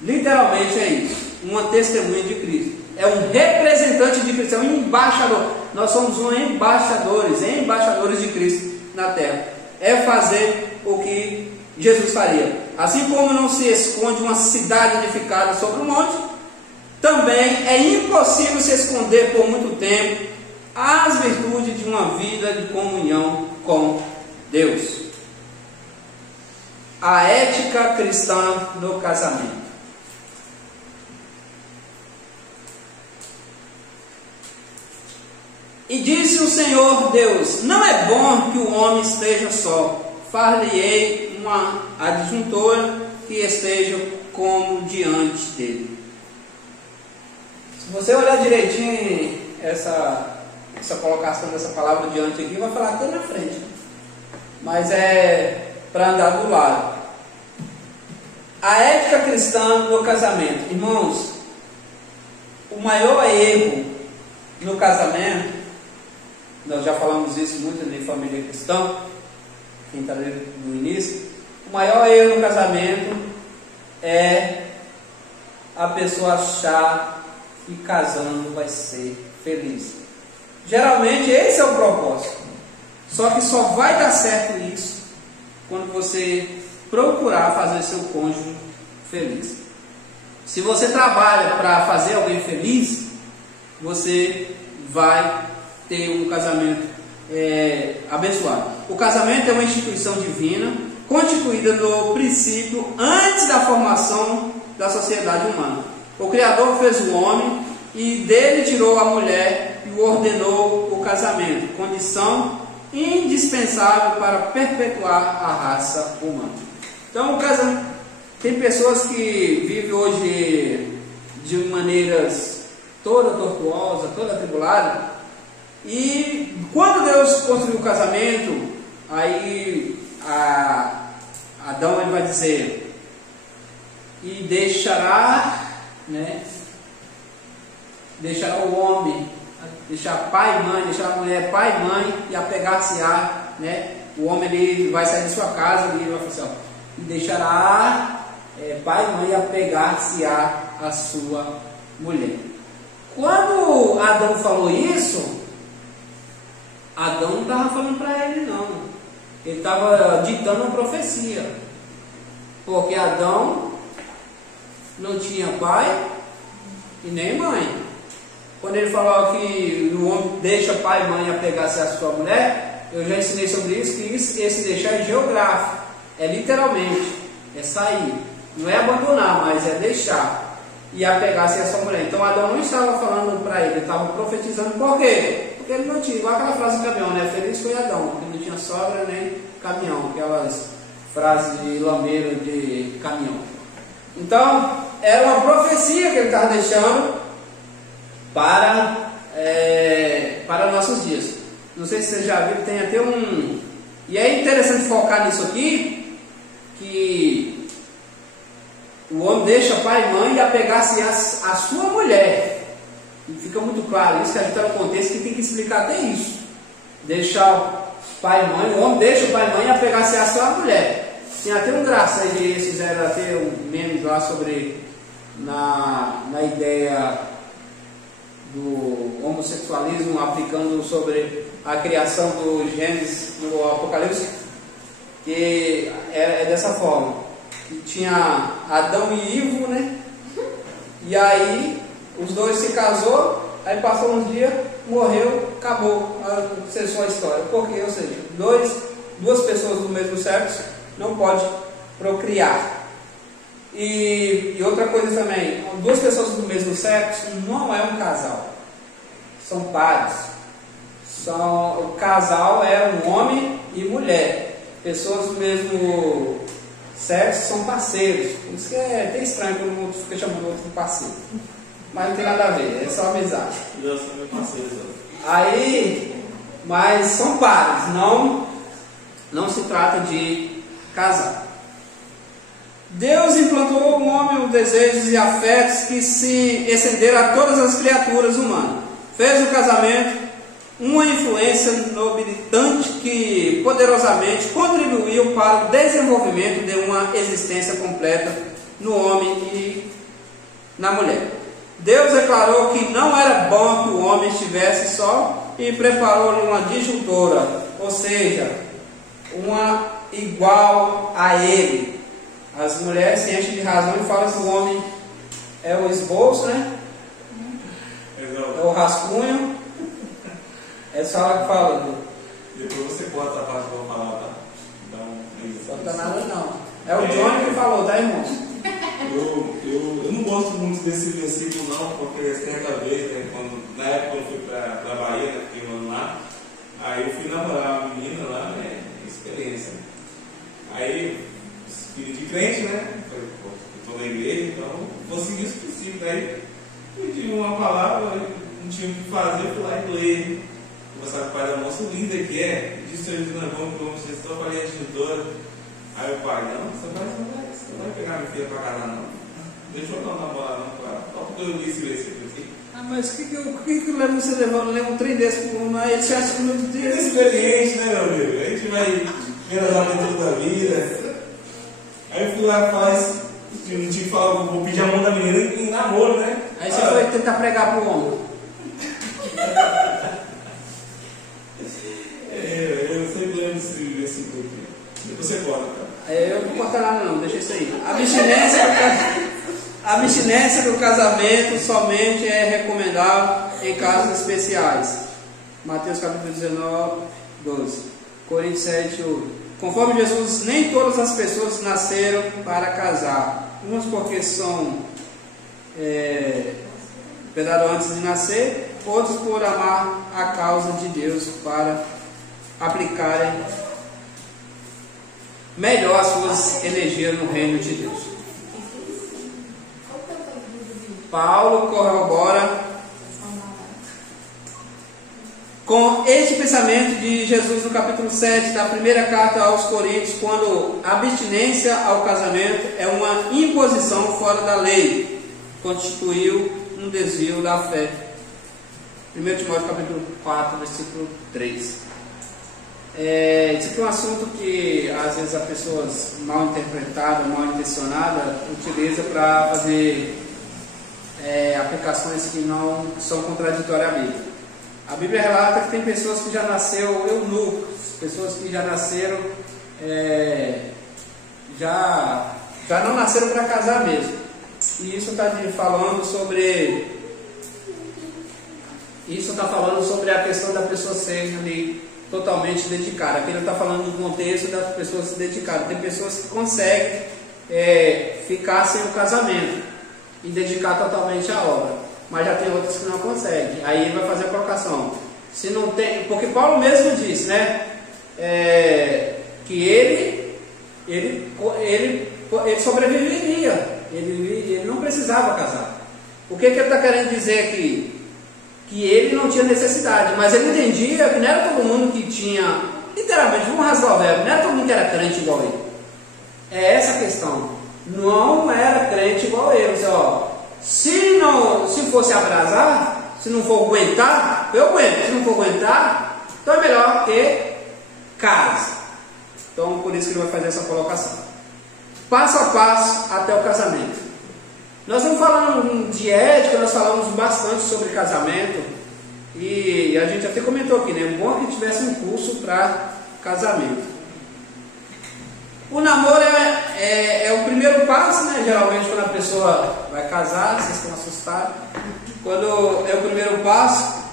Literalmente é isso, uma testemunha de Cristo. É um representante de Cristo, é um embaixador. Nós somos embaixadores de Cristo na terra. É fazer o que Jesus faria. Assim como não se esconde uma cidade edificada sobre um monte, também é impossível se esconder por muito tempo as virtudes de uma vida de comunhão com Deus. A ética cristã no casamento. E disse o Senhor Deus: não é bom que o homem esteja só, far-lhe-ei uma adjuntora que esteja como diante dele. Se você olhar direitinho essa colocação dessa palavra diante aqui, vai falar até na frente, mas é para andar do lado. A ética cristã no casamento. Irmãos, o maior erro no casamento, nós já falamos isso muito em família cristã, quem está no início, o maior erro no casamento é a pessoa achar que casando vai ser feliz. Geralmente esse é o propósito. Só que só vai dar certo isso quando você procurar fazer seu cônjuge feliz. Se você trabalha para fazer alguém feliz, você vai ter um casamento abençoado. O casamento é uma instituição divina, constituída no princípio antes da formação da sociedade humana. O Criador fez o homem e dele tirou a mulher e ordenou o casamento, condição indispensável para perpetuar a raça humana. Então, o casamento, tem pessoas que vivem hoje de maneiras toda tortuosa, toda atribulada, e quando Deus construiu o casamento, aí Adão ele vai dizer: e deixará o homem, deixar pai e mãe, deixar a mulher pai e mãe, e apegar-se-á, o homem ele vai sair de sua casa e vai falar assim, ó, e deixará pai e mãe e apegar-se-á a sua mulher. Quando Adão falou isso, Adão não estava falando para ele não, ele estava ditando uma profecia, porque Adão não tinha pai e nem mãe. Quando ele falou que o homem deixa pai e mãe apegar-se a sua mulher, eu já ensinei sobre isso, que esse deixar é geográfico, é literalmente, é sair, não é abandonar, mas é deixar e apegar-se a sua mulher. Então Adão não estava falando para ele estava profetizando. Por quê? Porque ele não tinha, igual aquela frase do caminhão, feliz foi Adão, que não tinha sogra nem caminhão, aquelas frases de lameiro de caminhão. Então era uma profecia que ele estava deixando para nossos dias. Não sei se você já viu, tem até um... E é interessante focar nisso aqui, que o homem deixa pai e mãe e apegar-se a sua mulher. E fica muito claro isso, que a gente está no contexto que tem que explicar até isso. Deixar pai e mãe, o homem deixa o pai e mãe e apegar-se a sua mulher. Tem até um graça aí de eles fizeram até um meme lá sobre na ideia do homossexualismo, aplicando sobre a criação do Gênesis no Apocalipse, que é dessa forma, que tinha Adão e Ivo, e aí os dois se casou, aí passou uns dias, morreu, acabou, cessou a história. Por quê? Ou seja, duas pessoas do mesmo sexo não pode procriar. E outra coisa também, duas pessoas do mesmo sexo não é um casal, são pares. O casal é um homem e mulher. Pessoas do mesmo sexo são parceiros. Por isso que é até estranho quando o outro fica chamando o outro de parceiro. Mas não tem nada a ver, é só amizade. Eu sou meu parceiro. Aí, mas são pares, não se trata de casal. Deus implantou no homem os desejos e afetos que se estenderam a todas as criaturas humanas. Fez o casamento uma influência nobilitante que poderosamente contribuiu para o desenvolvimento de uma existência completa no homem e na mulher. Deus declarou que não era bom que o homem estivesse só e preparou-lhe uma disjuntora, ou seja, uma igual a ele. As mulheres se enchem de razão e falam que o homem é o esboço, é o rascunho. Essa hora que fala. Depois você corta a parte que eu vou falar, tá? Não corta nada não. É o Johnny que falou, tá, irmãos? Eu não gosto muito desse versículo não, porque certa vez, na época quando eu fui para a Bahia, fiquei um ano poder conversar com o pai da moça, o líder que é, e disse: nós vamos ser só para a gestora. Aí o pai: não, você não vai pegar minha filha para casar, não. Deixa eu não namorar, não, claro. Só porque eu disse esse aqui. Mas o que leva você levando um trem desse por uma? Ele se acha muito É triste. experiente, né, meu amigo? A gente vai vendo as aventuras da vida. Aí eu fui lá e faz. Não tinha que falar, vou pedir a mão da menina em namoro, né? Aí você foi tentar pregar pro homem. Eu sempre lembro desse versículo aqui. Depois você corta, cara. Eu não vou cortar nada não, deixa isso aí. A abstinência do casamento somente é recomendável em casos especiais. Mateus capítulo 19, 12. Coríntios 7, 8. Conforme Jesus, nem todas as pessoas nasceram para casar. Uns porque são pedaram antes de nascer, outros por amar a causa de Deus para aplicarem melhor as suas energias no reino de Deus. Paulo corrobora com este pensamento de Jesus no capítulo 7 da primeira carta aos Coríntios, quando a abstinência ao casamento é uma imposição fora da lei, constituiu um desvio da fé. 1 Timóteo capítulo 4, versículo 3. Isso aqui é um assunto que às vezes as pessoas mal interpretadas, mal intencionadas, utilizam para fazer aplicações que não são contraditoriamente. A Bíblia relata que tem pessoas que já nasceram eunucos, pessoas que já nasceram, já não nasceram para casar mesmo. E isso está falando sobre a questão da pessoa ser ali totalmente dedicada. Aqui ele está falando do contexto das pessoas se dedicarem. Tem pessoas que conseguem ficar sem o casamento e dedicar totalmente à obra, mas já tem outros que não conseguem. Aí ele vai fazer a colocação. Se não tem, porque Paulo mesmo disse, né, que ele sobreviveria, ele não precisava casar. O que ele está querendo dizer aqui? Que ele não tinha necessidade, mas ele entendia que não era todo mundo que tinha, literalmente, vamos rasgar o verbo, não era todo mundo que era crente igual ele. É essa a questão. Não era crente igual ele. Se fosse abrasar, se não for aguentar, eu aguento. Se não for aguentar, então é melhor que case. Então, por isso que ele vai fazer essa colocação. Passo a passo até o casamento. Nós estamos falando de ética, nós falamos bastante sobre casamento. E a gente até comentou aqui, né? Bom que tivesse um curso para casamento. O namoro é o primeiro passo, né? Geralmente quando a pessoa vai casar, vocês estão assustados. Quando é o primeiro passo,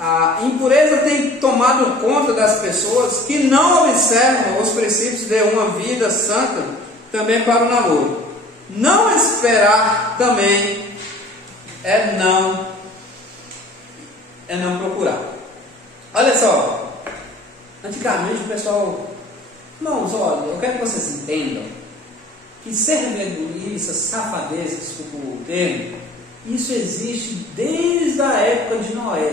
a impureza tem tomado conta das pessoas que não observam os princípios de uma vida santa também para o namoro. Não esperar também é não procurar. Olha só, antigamente o pessoal... Irmãos, olha, eu quero que vocês entendam que ser vergonhiça, safadeza, desculpa o termo, isso existe desde a época de Noé.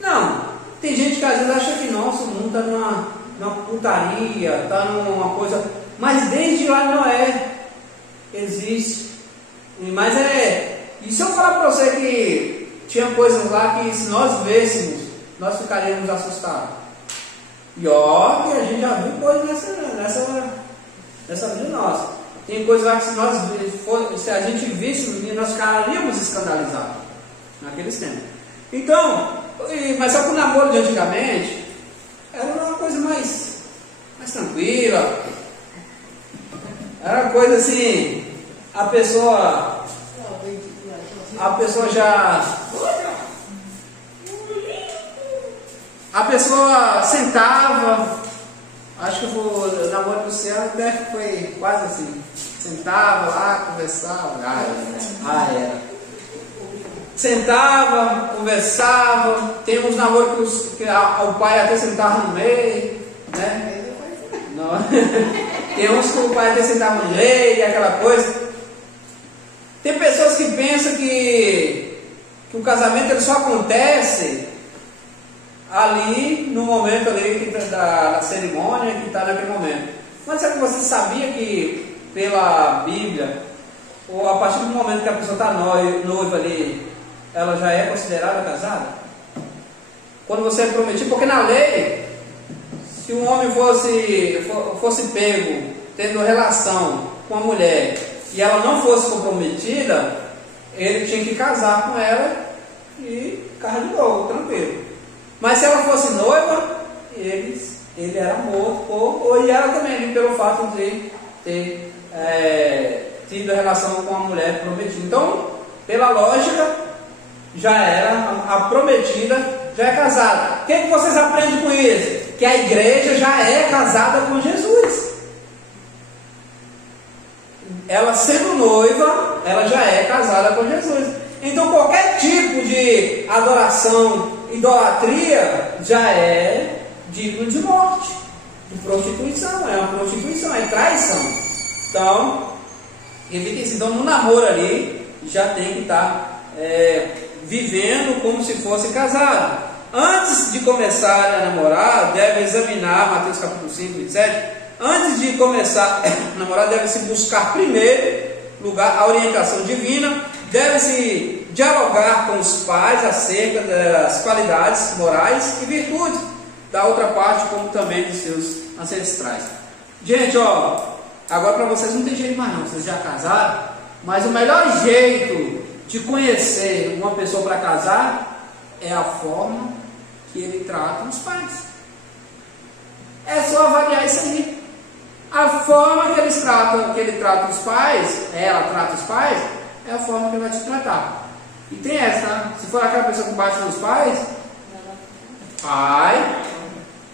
Não, tem gente que às vezes acha que nossa, o mundo está numa putaria, está numa coisa, mas desde lá de Noé existe. Mas e se eu falar para você que tinha coisas lá que se nós vêssemos, nós ficaríamos assustados? E ó, que a gente já viu coisas nessa vida nossa. Tem coisas lá que se a gente visse, nós ficaríamos escandalizados naqueles tempos. Então, mas só que o namoro de antigamente era uma coisa mais tranquila. Era uma coisa assim, a pessoa sentava, acho que o namoro do Luciano até foi quase assim, sentava lá, conversava, era. Sentava, conversava, tem uns namoros que o pai até sentava no meio, né? Não. Tem uns que o pai até sentava no meio, aquela coisa. Tem pessoas que pensam que que o casamento ele só acontece ali no momento ali da cerimônia, que está naquele momento. Mas será que você sabia que pela Bíblia, ou a partir do momento que a pessoa está noiva ali, ela já é considerada casada? Quando você é prometido, porque na lei, se um homem fosse pego tendo relação com a mulher e ela não fosse comprometida, ele tinha que casar com ela e ficar de novo, tranquilo. Mas se ela fosse noiva, ele era morto, ou e ela também, pelo fato de ter tido relação com a mulher prometida. Então, pela lógica, já era a prometida, já é casada. O que vocês aprendem com isso? Que a igreja já é casada com Jesus. Ela sendo noiva, ela já é casada com Jesus. Então qualquer tipo de adoração, idolatria, já é digno de morte, de prostituição. É uma prostituição, é traição. Então, evita isso. Então no namoro ali, já tem que estar vivendo como se fosse casado. Antes de começar a namorar, deve examinar, Mateus capítulo 5, 27. Antes de começar a namorar, deve-se buscar primeiro lugar a orientação divina, deve-se dialogar com os pais acerca das qualidades morais e virtudes da outra parte, como também dos seus ancestrais. Gente, agora para vocês não tem jeito mais não, vocês já casaram, mas o melhor jeito de conhecer uma pessoa para casar é a forma que ele trata os pais. É só avaliar isso aí. A forma que ele trata os pais, ela trata os pais, é a forma que ele vai te tratar. E tem essa, tá? Se for aquela pessoa que bate nos pais, pai,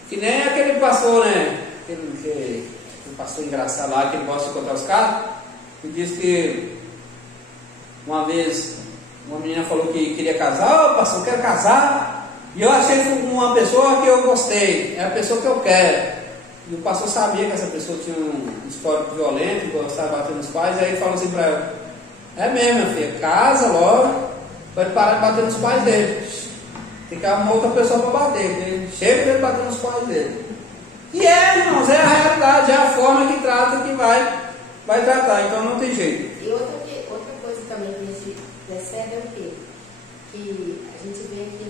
que nem aquele pastor, né? Aquele pastor engraçado lá, que ele gosta de contar os casos, que diz que uma vez uma menina falou que queria casar, pastor, eu quero casar, e eu achei uma pessoa que eu gostei, é a pessoa que eu quero. E o pastor sabia que essa pessoa tinha um histórico violento, gostava de bater nos pais, e aí ele falou assim para ela: é mesmo, minha filha, casa logo, pode parar de bater nos pais dele. Tem que arrumar outra pessoa para bater, porque chega dele bater nos pais dele. E irmãos, é a realidade, é a forma que trata, que vai tratar, então não tem jeito. E outra coisa também que a gente percebe é o quê? Que a gente vê aqui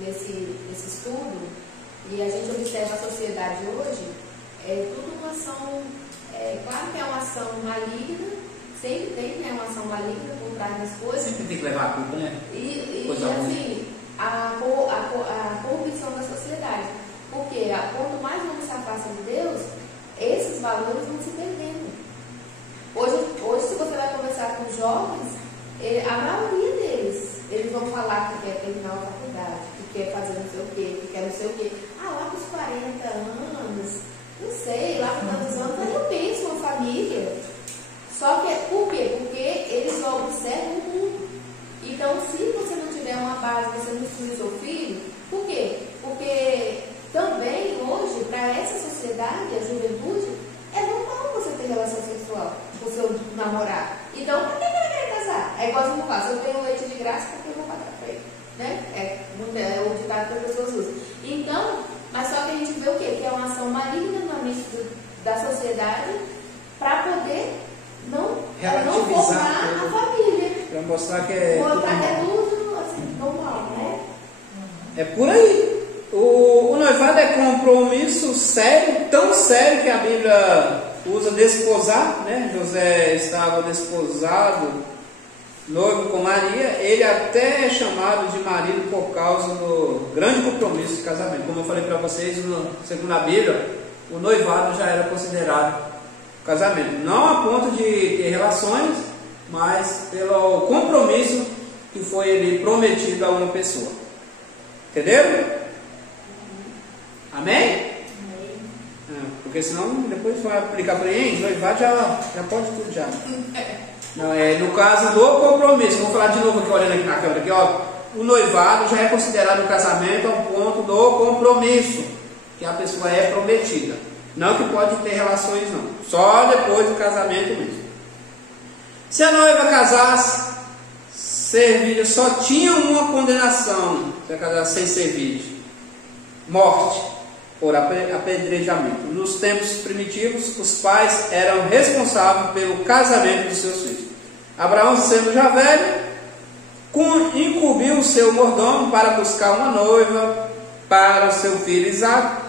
nesse estudo, e a gente observa a sociedade hoje, é tudo uma ação, claro que é uma ação maligna, sempre tem uma ação maligna por trás das coisas. Sempre tem que levar a culpa, né? E assim, a corrupção da sociedade. Porque quanto mais o homem se afasta de Deus, esses valores vão se perdendo. Hoje se você vai conversar com os jovens, a maioria deles, eles vão falar que quer terminar a faculdade, que quer fazer não sei o quê, que quer não sei o quê. Lá com os 40 anos, não sei, lá com tantos anos, aí eu penso uma família. Só que, por quê? Porque eles não observam o mundo. Então, se você não tiver uma base, você não instruir seu filho, por quê? Porque também hoje, para essa sociedade, a juventude, é normal você ter relação sexual com o seu namorado. Então, por que ele vai querer casar? É igual você não faz, eu tenho leite de graça, porque eu vou pagar para ele. Né? É o ditado que as pessoas usam. Então, mas só que a gente vê o quê? Que é uma ação maligna na mente da sociedade para poder não formar a família. Para mostrar que é tudo assim, normal, né? É por aí. O noivado é compromisso sério, tão sério que a Bíblia usa desposar, né? José estava desposado, noivo com Maria, ele até é chamado de marido por causa do grande compromisso de casamento. Como eu falei para vocês, segundo a Bíblia, o noivado já era considerado casamento. Não a ponto de ter relações, mas pelo compromisso que foi ele prometido a uma pessoa. Entenderam? Amém? Porque senão depois vai aplicar para ele, noivado já pode tudo já. Não, no caso do compromisso, vou falar de novo aqui, olhando aqui na câmera, aqui, ó, o noivado já é considerado um casamento ao ponto do compromisso, que a pessoa é prometida. Não que pode ter relações, não. Só depois do casamento mesmo. Se a noiva casasse ser virgem só tinha uma condenação, se casasse sem ser virgem: morte por apedrejamento. Nos tempos primitivos, os pais eram responsáveis pelo casamento dos seus filhos. Abraão, sendo já velho, incumbiu o seu mordomo para buscar uma noiva para o seu filho Isaque,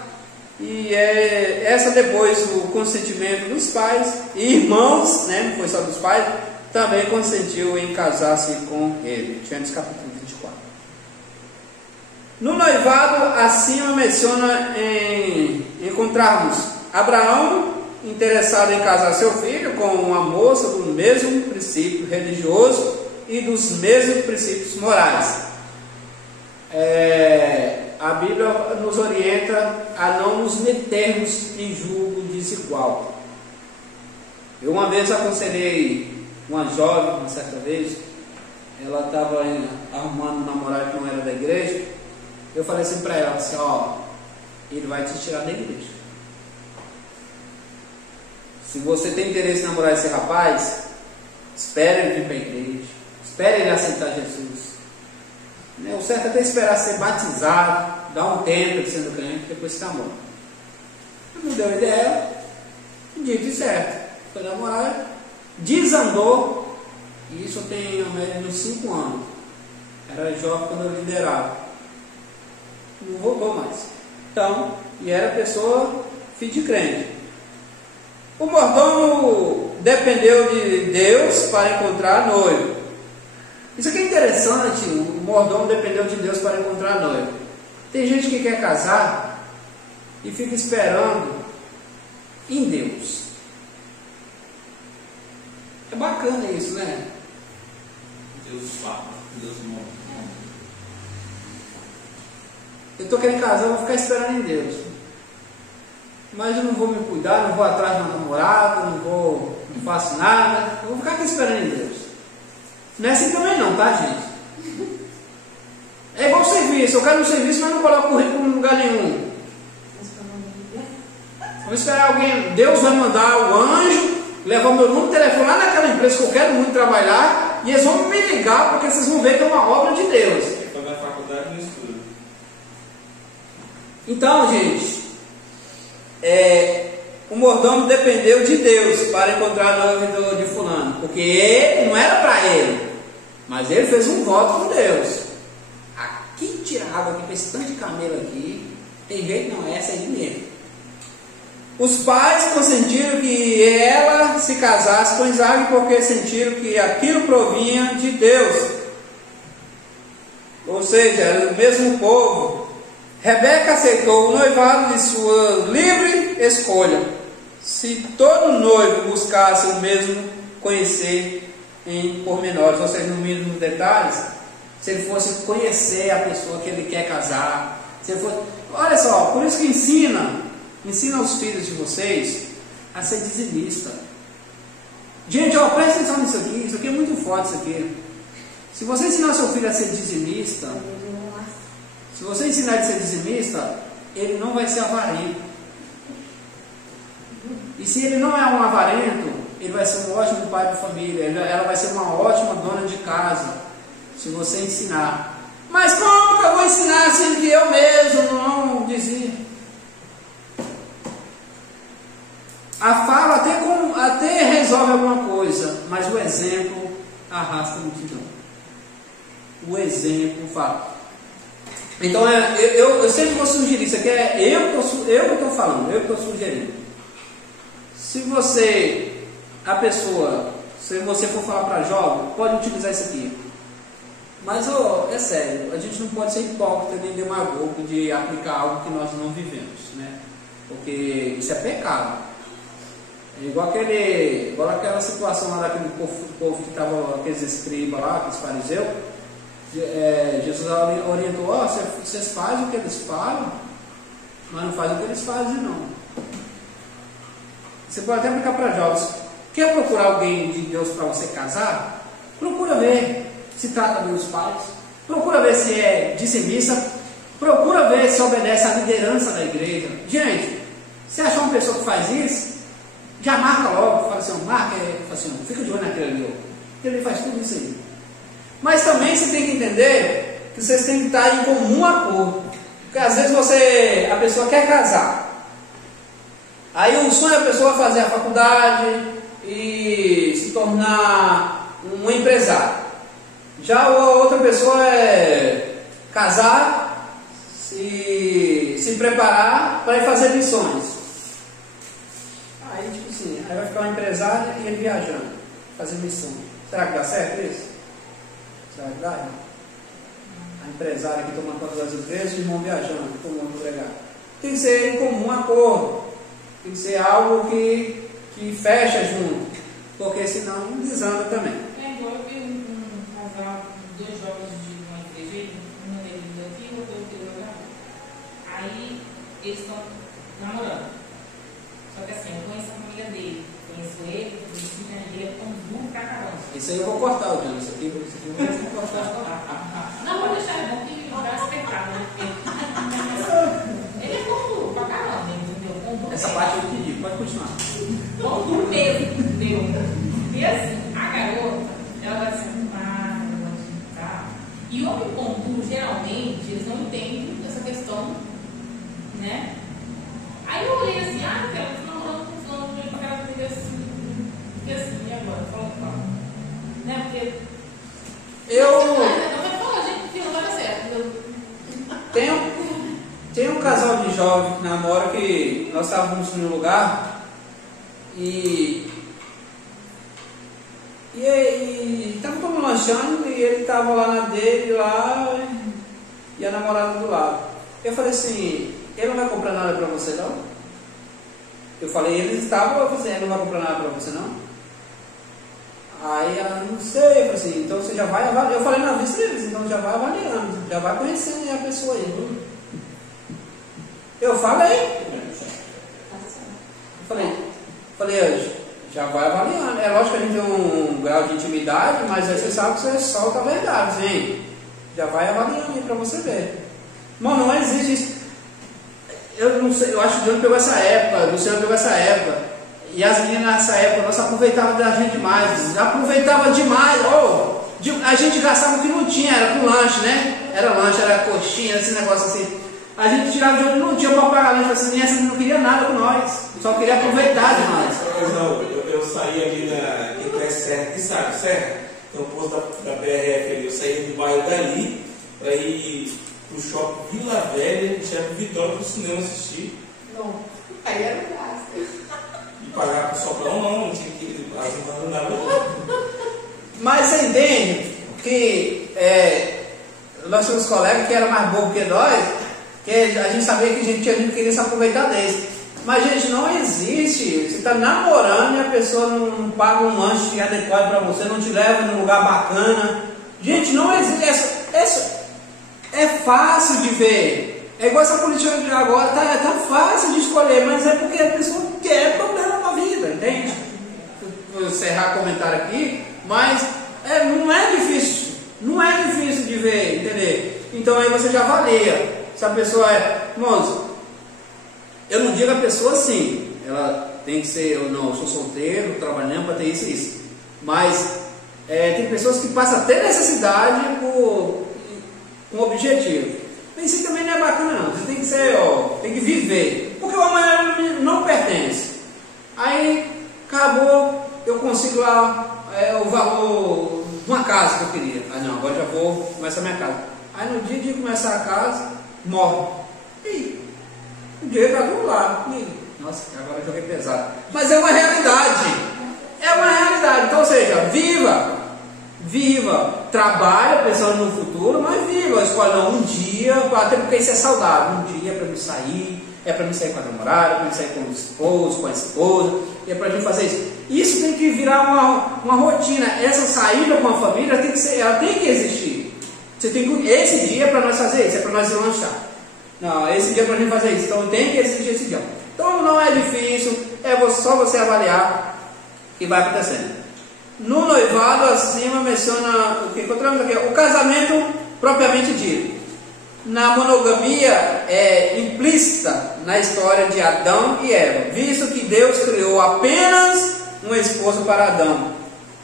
e essa, depois do consentimento dos pais e irmãos, né, não foi só dos pais, também consentiu em casar-se com ele. Gênesis capítulo 24. No noivado, acima menciona encontrarmos Abraão interessado em casar seu filho com uma moça do mesmo princípio religioso e dos mesmos princípios morais. A Bíblia nos orienta a não nos metermos em julgo desigual. Eu uma vez aconselhei uma jovem, uma certa vez, ela estava arrumando um namorado que não era da igreja. Eu falei assim para ela, assim, ó, ele vai te tirar da igreja. Se você tem interesse em namorar esse rapaz, espere ele vir para a igreja, espere ele aceitar Jesus. O certo é até esperar ser batizado, dar um tempo de sendo crente, depois se namora. Não deu ideia, dito e certo. Foi namorar, desandou, e isso tem uns 5 anos. Era jovem quando eu liderava. Não voltou mais. Então, e era pessoa filho de crente. O mordomo dependeu de Deus para encontrar a noiva. Isso aqui é interessante, o mordomo dependeu de Deus para encontrar a noiva. Tem gente que quer casar e fica esperando em Deus. É bacana isso, né? Deus fala, Deus mostra. Eu estou querendo casar, eu vou ficar esperando em Deus. Mas eu não vou me cuidar, não vou atrás de uma namorada, não faço nada. Eu vou ficar aqui esperando em Deus. Não é assim também não, tá, gente? É igual serviço. Eu quero um serviço, mas não coloco currículo em lugar nenhum. Vou esperar alguém. Deus vai mandar o anjo levar o meu número de telefone lá naquela empresa que eu quero muito trabalhar, e eles vão me ligar, porque vocês vão ver que é uma obra de Deus. Foi na faculdade no estudo. Então, gente, o mordomo dependeu de Deus para encontrar a noiva de fulano, porque ele não era para ele, mas ele fez um voto com Deus. Aqui tira água aqui para esse tanto de camelo aqui, tem jeito não, essa é de mesmo. Os pais consentiram que ela se casasse com Isaque porque sentiram que aquilo provinha de Deus, ou seja, era do mesmo povo. Rebeca aceitou o noivado de sua livre escolha. Se todo noivo buscasse o mesmo conhecer em pormenores, ou seja, no mínimo detalhes, se ele fosse conhecer a pessoa que ele quer casar, se ele fosse... Olha só, por isso que ensina os filhos de vocês a ser dizimista. Gente, ó, presta atenção nisso aqui é muito forte isso aqui. Se você ensinar seu filho a ser dizimista, se você ensinar ele a ser dizimista, ele não vai ser avarento. E se ele não é um avarento, ele vai ser um ótimo pai de família, ela vai ser uma ótima dona de casa, se você ensinar. Mas como que eu vou ensinar sendo que eu mesmo não dizia? A fala até resolve alguma coisa, mas o exemplo arrasta a multidão. O exemplo fala. Então eu sempre vou sugerir, isso aqui é eu que estou falando, eu que estou sugerindo. Se você for falar para jovem, pode utilizar isso aqui. Mas é sério, a gente não pode ser hipócrita nem demagogo de aplicar algo que nós não vivemos, né? Porque isso é pecado. É igual aquela situação lá daquele povo que estava, aqueles escribas lá, aqueles fariseus. Jesus orientou, vocês fazem o que eles falam, mas não fazem o que eles fazem não. Você pode até aplicar para jovens. Quer procurar alguém de Deus para você casar? Procura ver se trata bem os pais, procura ver se é dizimista, procura ver se obedece à liderança da igreja. Gente, se achar uma pessoa que faz isso, já marca logo, fala assim, fica de olho naquele ali, ele faz tudo isso aí. Mas também você tem que entender que vocês têm que estar em comum acordo. Porque às vezes a pessoa quer casar. Aí o sonho da pessoa é fazer a faculdade e se tornar um empresário. Já a outra pessoa é casar, se preparar para ir fazer missões. Aí tipo assim, aí vai ficar um empresário e ele viajando, fazer missões. Será que dá certo isso? Será que dá? A empresária que toma conta das igrejas e o irmão viajando, todo mundo pregar. Tem que ser em comum acordo. Tem que ser algo que fecha junto, porque senão desanda também. Igual eu vi um casal, 2 jovens de uma igreja, um deles daqui e outro deles lá. Aí eles estão namorando. Só que assim, eu conheço a família dele, conheço ele, ele é tão duro pra caramba. Isso aí eu vou cortar, o Jânio. Isso aqui eu vou cortar. Não, vou deixar, é bom que dá espectáculo. Ele é tão duro pra caramba, entendeu? Essa parte eu pedi, pode continuar. Tão duro mesmo, entendeu? E assim, a garota, ela vai se arrumar, ela vai ficar. E homem com duro, geralmente, eles não entendem essa questão, né? Aí eu olhei assim, eu tô namorando com fulano, eu pra cara dele assim, e assim, e agora? Fala com ela. Né? Porque. Tem um casal de jovens que namora que nós estávamos num lugar e estava como lanchando e ele estava lá na dele lá e a namorada do lado. Eu falei assim, ele não vai comprar nada para você não? Eu falei, eles estavam, eu falei assim, ele não vai comprar nada para você não? Aí ela, não sei, eu falei assim, então você já vai avaliando. Eu falei na vista deles, então já vai avaliando, já vai conhecendo a pessoa aí. Eu falei, já vai avaliando. É lógico que a gente tem um grau de intimidade, mas aí você sabe que você solta a verdade, hein? Já vai avaliando aí pra você ver. Mano, não existe isso. Eu não sei, eu acho que o João pegou essa época, o Luciano pegou essa época. E as meninas nessa época, nós aproveitavam da gente demais. Aproveitava demais. A gente gastava o que não tinha, era com lanche, né? Era lanche, era coxinha, esse negócio assim. A gente tirava de onde não tinha para pagar lanche, assim, essa não queria nada com nós. Só queria aproveitar demais. Eu saí ali em Pré Serra, que sabe, Serra? Tem um posto da BRF ali. Eu saí do bairro dali para ir pro shopping Vila Velha e chegar pro Vitória pro cinema assistir. Não, aí era um gasto. E pagar pro sobrão não tinha que ir. Não dava. Mas você entende que nós tínhamos colegas que eram mais bobos que nós, que a gente sabia que a gente queria se aproveitar deles. Mas, gente, não existe. Você está namorando e a pessoa não paga um lanche adequado para você, não te leva num lugar bacana. Gente, não existe. É fácil de ver. É igual essa política de agora, tá fácil de escolher, mas é porque a pessoa quer problema na vida, entende? Vou encerrar o comentário aqui, mas não é difícil. Não é difícil de ver, entender? Então aí você já avalia. Se a pessoa irmãos, eu não digo a pessoa assim, ela tem que ser, eu sou solteiro, trabalhando para ter isso e isso. Mas tem pessoas que passam até necessidade com um objetivo. Isso também não é bacana não, você tem que ser, tem que viver. Porque o amanhã não pertence. Aí acabou, eu consigo lá o valor de uma casa que eu queria. Ah não, agora já vou começar a minha casa. Aí no dia de começar a casa, morre. E o dinheiro está do lado. Nossa, agora eu joguei pesado. Mas é uma realidade. É uma realidade. Então, ou seja, viva, trabalha pensando no futuro, mas viva. Escolhe um dia, até porque isso é saudável. Um dia é para me sair, é para me sair com a namorada, é para me sair com o esposo, com a esposa, é para gente fazer isso. Isso tem que virar uma rotina. Essa saída com a família ela tem que existir. Esse dia é para nós fazer isso, é para nós lanchar. Não, esse dia é para a gente fazer isso. Então tem que existir esse dia. Então não é difícil, só você avaliar o que vai acontecendo. No noivado, acima menciona o que encontramos aqui, o casamento propriamente dito. Na monogamia é implícita na história de Adão e Eva, visto que Deus criou apenas uma esposa para Adão.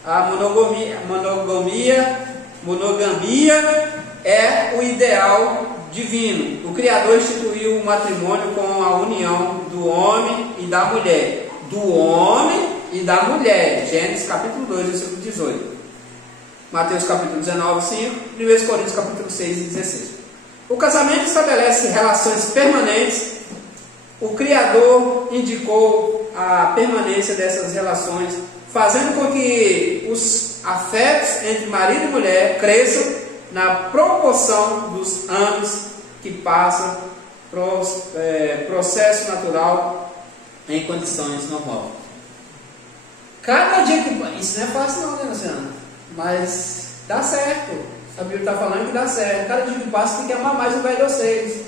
A monogamia Monogamia é o ideal divino. O Criador instituiu o matrimônio com a união do homem e da mulher. Do homem e da mulher. Gênesis capítulo 2, versículo 18. Mateus capítulo 19, 5. 1 Coríntios capítulo 6 e 16. O casamento estabelece relações permanentes. O Criador indicou a permanência dessas relações, fazendo com que os afetos entre marido e mulher cresçam na proporção dos anos que passam, processo natural em condições normais. Cada dia que... Isso não é fácil não, né, Luciano? Mas dá certo. A Bíblia está falando que dá certo. Cada dia que passa tem que amar mais o velho de vocês.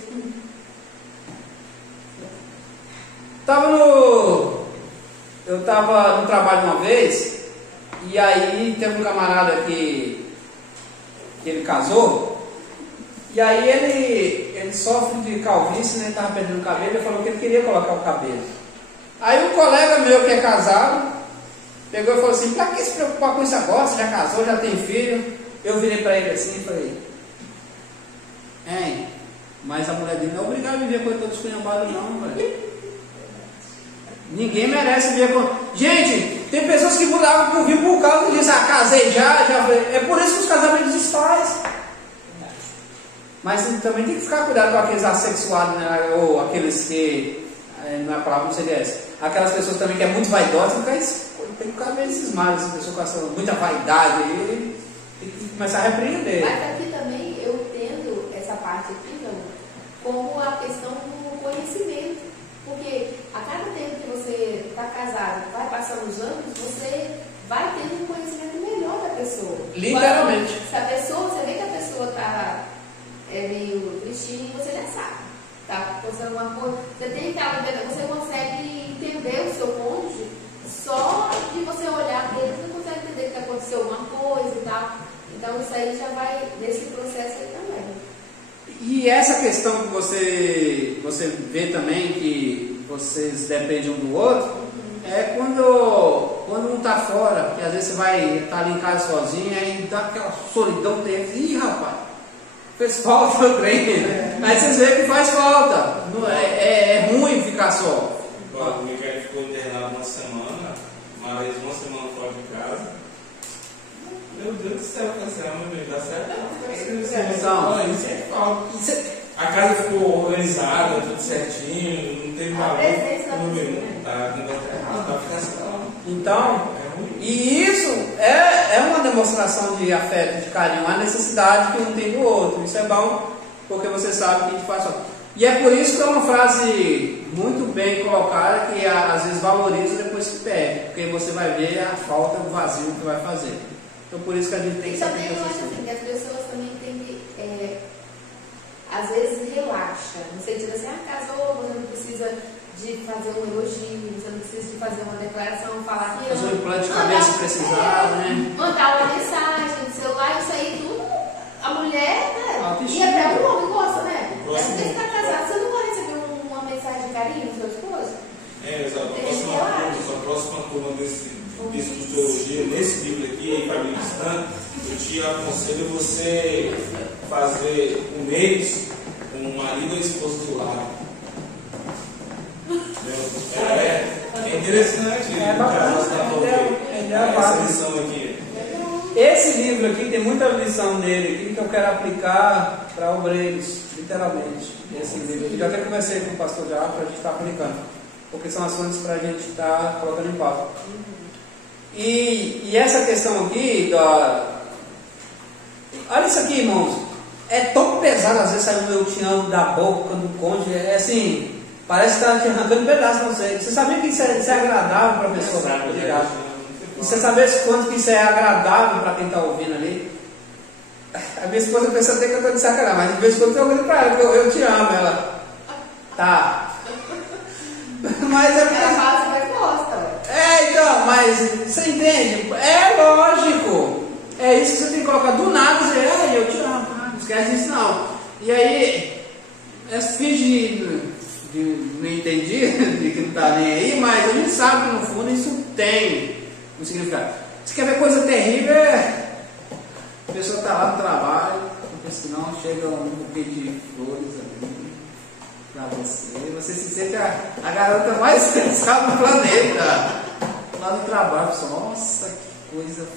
Eu estava no trabalho uma vez, e aí teve um camarada que ele casou, e aí ele sofre de calvície, né? Estava perdendo o cabelo, ele falou que ele queria colocar o cabelo. Aí um colega meu que é casado, pegou e falou assim, para que se preocupar com isso agora? Você já casou, já tem filho? Eu virei para ele assim e falei, mas a mulher dele não é obrigada a viver com ele todo esculhambado não, velho. Ninguém merece viver com... Gente, tem pessoas que mudavam por vir por causa disso. Casei já falei. É por isso que os casamentos desfazem. Mas também tem que ficar cuidado com aqueles assexuados, né? Ou aqueles que... Não é a palavra, não seria essa. Aquelas pessoas também que é muito vaidosas, tem que ficar meio cismado, essa pessoa com muita vaidade. Tem que começar a repreender. Mas aqui também eu entendo essa parte aqui, não, como a questão do conhecimento. Porque a cada tempo que você está casado, vai passando os anos, você vai tendo um conhecimento melhor da pessoa. Literalmente. Se a pessoa, você vê que a pessoa está meio tristinha, você já sabe. Está postando uma coisa. Você tem que estar vendo, você consegue entender o seu cônjuge só de você olhar para ele, você consegue entender que aconteceu alguma coisa e tal. Então isso aí já vai nesse processo aí também. E essa questão que você vê também que vocês dependem um do outro, é quando um está fora, que às vezes você vai estar ali em casa sozinho, aí dá aquela solidão terrível. Ih, rapaz, fez falta o trem. Aí vocês veem que faz falta. É ruim ficar só. O Micael ficou internado uma semana, mas uma semana fora de casa. Meu Deus do céu, meu bem, dá certo? Não, isso é falta. A casa ficou organizada, tudo certinho, não teve barulho. Tá ficando assim. Então, e isso é uma demonstração de afeto, de carinho, a necessidade que um tem do outro. Isso é bom, porque você sabe que a gente faz só. E é por isso que é uma frase muito bem colocada, que às vezes valoriza depois que perde, porque você vai ver a falta, o vazio que vai fazer. Então por isso que a gente tem que saber. E também eu acho assim, que as pessoas também têm que, às vezes relaxa, no sentido assim, casou, você não precisa de fazer um elogio, você não precisa de fazer uma declaração, falar que fazer um implante de cabeça se precisar, né? Mandar uma mensagem no celular, isso aí tudo, a mulher, né? E Autoestima. até o homem gosta, né? Porque Gosta. você está casado, você não vai receber uma mensagem de carinho do seu esposo? Exato. A próxima turma desse curso de teologia, nesse livro aqui, Família Cristã, eu te aconselho você fazer um mês com o marido e a esposa do lado. É interessante. É bacana, essa lição aqui. Esse livro aqui tem muita lição nele aqui que eu quero aplicar para obreiros, literalmente. Esse livro aqui. Já até conversei com o pastor já para a gente estar aplicando, porque são assuntos para a gente estar colocando em pauta. E essa questão aqui, olha isso aqui, irmãos, é tão pesado às vezes sair o eu te amo da boca do cônjuge, é assim, parece que está te arrancando um pedaço de você. Você sabia que isso é agradável para a pessoa? E você sabe quanto que isso é agradável para quem está ouvindo ali? A minha esposa pensa até que eu estou de sacanagem, mas de vez em quando eu estou ouvindo para ela, porque eu te amo, ela. Tá. Mas é Ela fala assim, mas gosta. Então, mas você entende? É lógico. É isso que você tem que colocar do nada, dizer, eu te amo. Não esquece disso não. E aí, finge de não entendi, de que não está nem aí, mas a gente sabe que no fundo isso tem um significado. Você quer ver coisa terrível? pessoa está lá no trabalho, porque senão chega um buquê de flores ali para você se sente a garota mais especial do planeta. Lá no trabalho, pessoal, nossa, que coisa.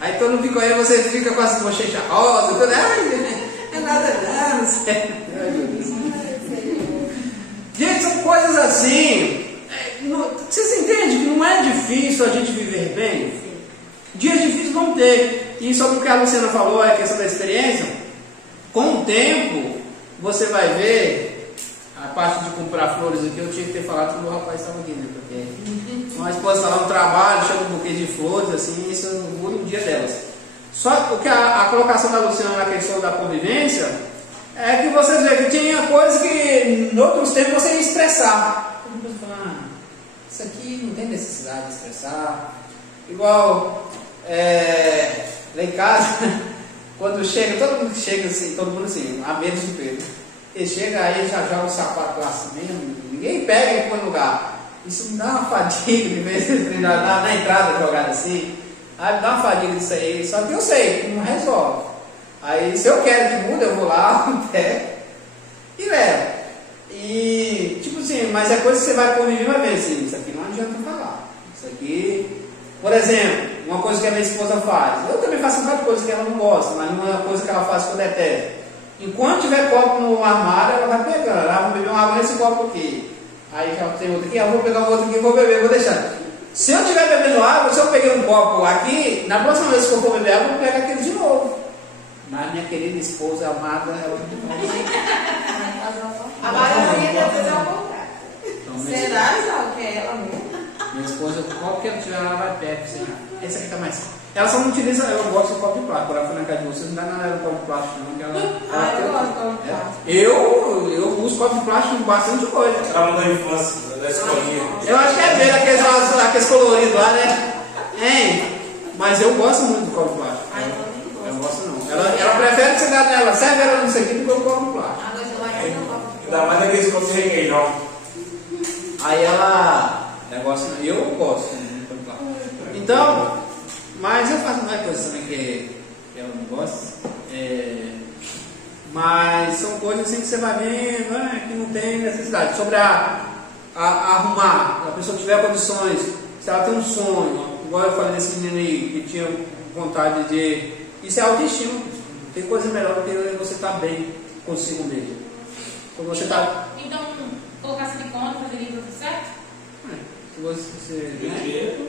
Aí todo mundo fica aí, você fica com as bochechas rosa, tudo, ai, é nada não sei. Gente, são coisas assim. Vocês entendem que não é difícil a gente viver bem? Sim. Dias difíceis vão ter. E sobre o que a Luciana falou, a questão da experiência, com o tempo, você vai ver, a parte de comprar flores aqui, eu tinha que ter falado quando o rapaz estava aqui, né? Porque uma esposa está lá no trabalho, chama um buquê de flores, assim, isso muda o dia delas. Só que a colocação da Luciana na questão da convivência, é que vocês veem que tinha coisas que em outros tempos você ia expressar. Isso aqui não tem necessidade de expressar. Igual lá em casa, quando chega, todo mundo chega assim, a menos do Pedro. Ele chega aí já joga o sapato lá assim mesmo, ninguém pega e põe no lugar. Isso me dá uma fadiga de vez na entrada jogada assim. Aí me dá uma fadiga disso aí, só que eu sei que não resolve. Aí se eu quero que mude, eu vou lá, pego e levo. E tipo assim, mas é coisa que você vai conviver uma vez assim, isso aqui não adianta falar. Isso aqui, por exemplo, uma coisa que a minha esposa faz. Eu também faço várias coisas que ela não gosta, mas não é uma coisa que ela faz que eu detesto. Enquanto tiver copo no armário, ela vai pegando. Ah, vou beber uma água nesse copo aqui. Aí já tem outro aqui, eu vou pegar um outro aqui e vou beber, vou deixar. Se eu estiver bebendo água, se eu peguei um copo aqui, na próxima vez que eu for beber água, eu vou pegar aquele de novo. Mas minha querida esposa amada, ela a maioria das vezes é o contrário. então, Será que é ela mesmo? minha esposa, o copo que ela tiver, ela vai perto. Assim, esse aqui tá mais. Ela só não utiliza, eu gosto de copo de plástico. Agora foi na casa de vocês, não dá nada de copo de plástico, não. Que ela Eu gosto de copo de plástico. Eu uso copo de plástico em bastante coisa. Ela da infância, da escolinha. Eu acho que é ver aqueles coloridos lá, né? Hein? Mas eu gosto muito do copo de plástico. Eu não gosto não. Ela prefere que você dá nela, serve ela nisso aqui do que o copo de plástico. Ainda mais daqueles copos de requeijão. Aí ela. Eu gosto de copo de plástico. Então, mas eu faço mais coisas também que eu não gosto. Mas são coisas assim que você vai vendo, né, que não tem necessidade. Sobre arrumar, a pessoa tiver condições, se ela tem um sonho, igual eu falei desse menino aí, que tinha vontade de. Isso é autoestima. Não tem coisa melhor do que você estar bem consigo mesmo. Quando você está. Então, colocar silicone, fazer livro tudo certo? Se você. Dinheiro.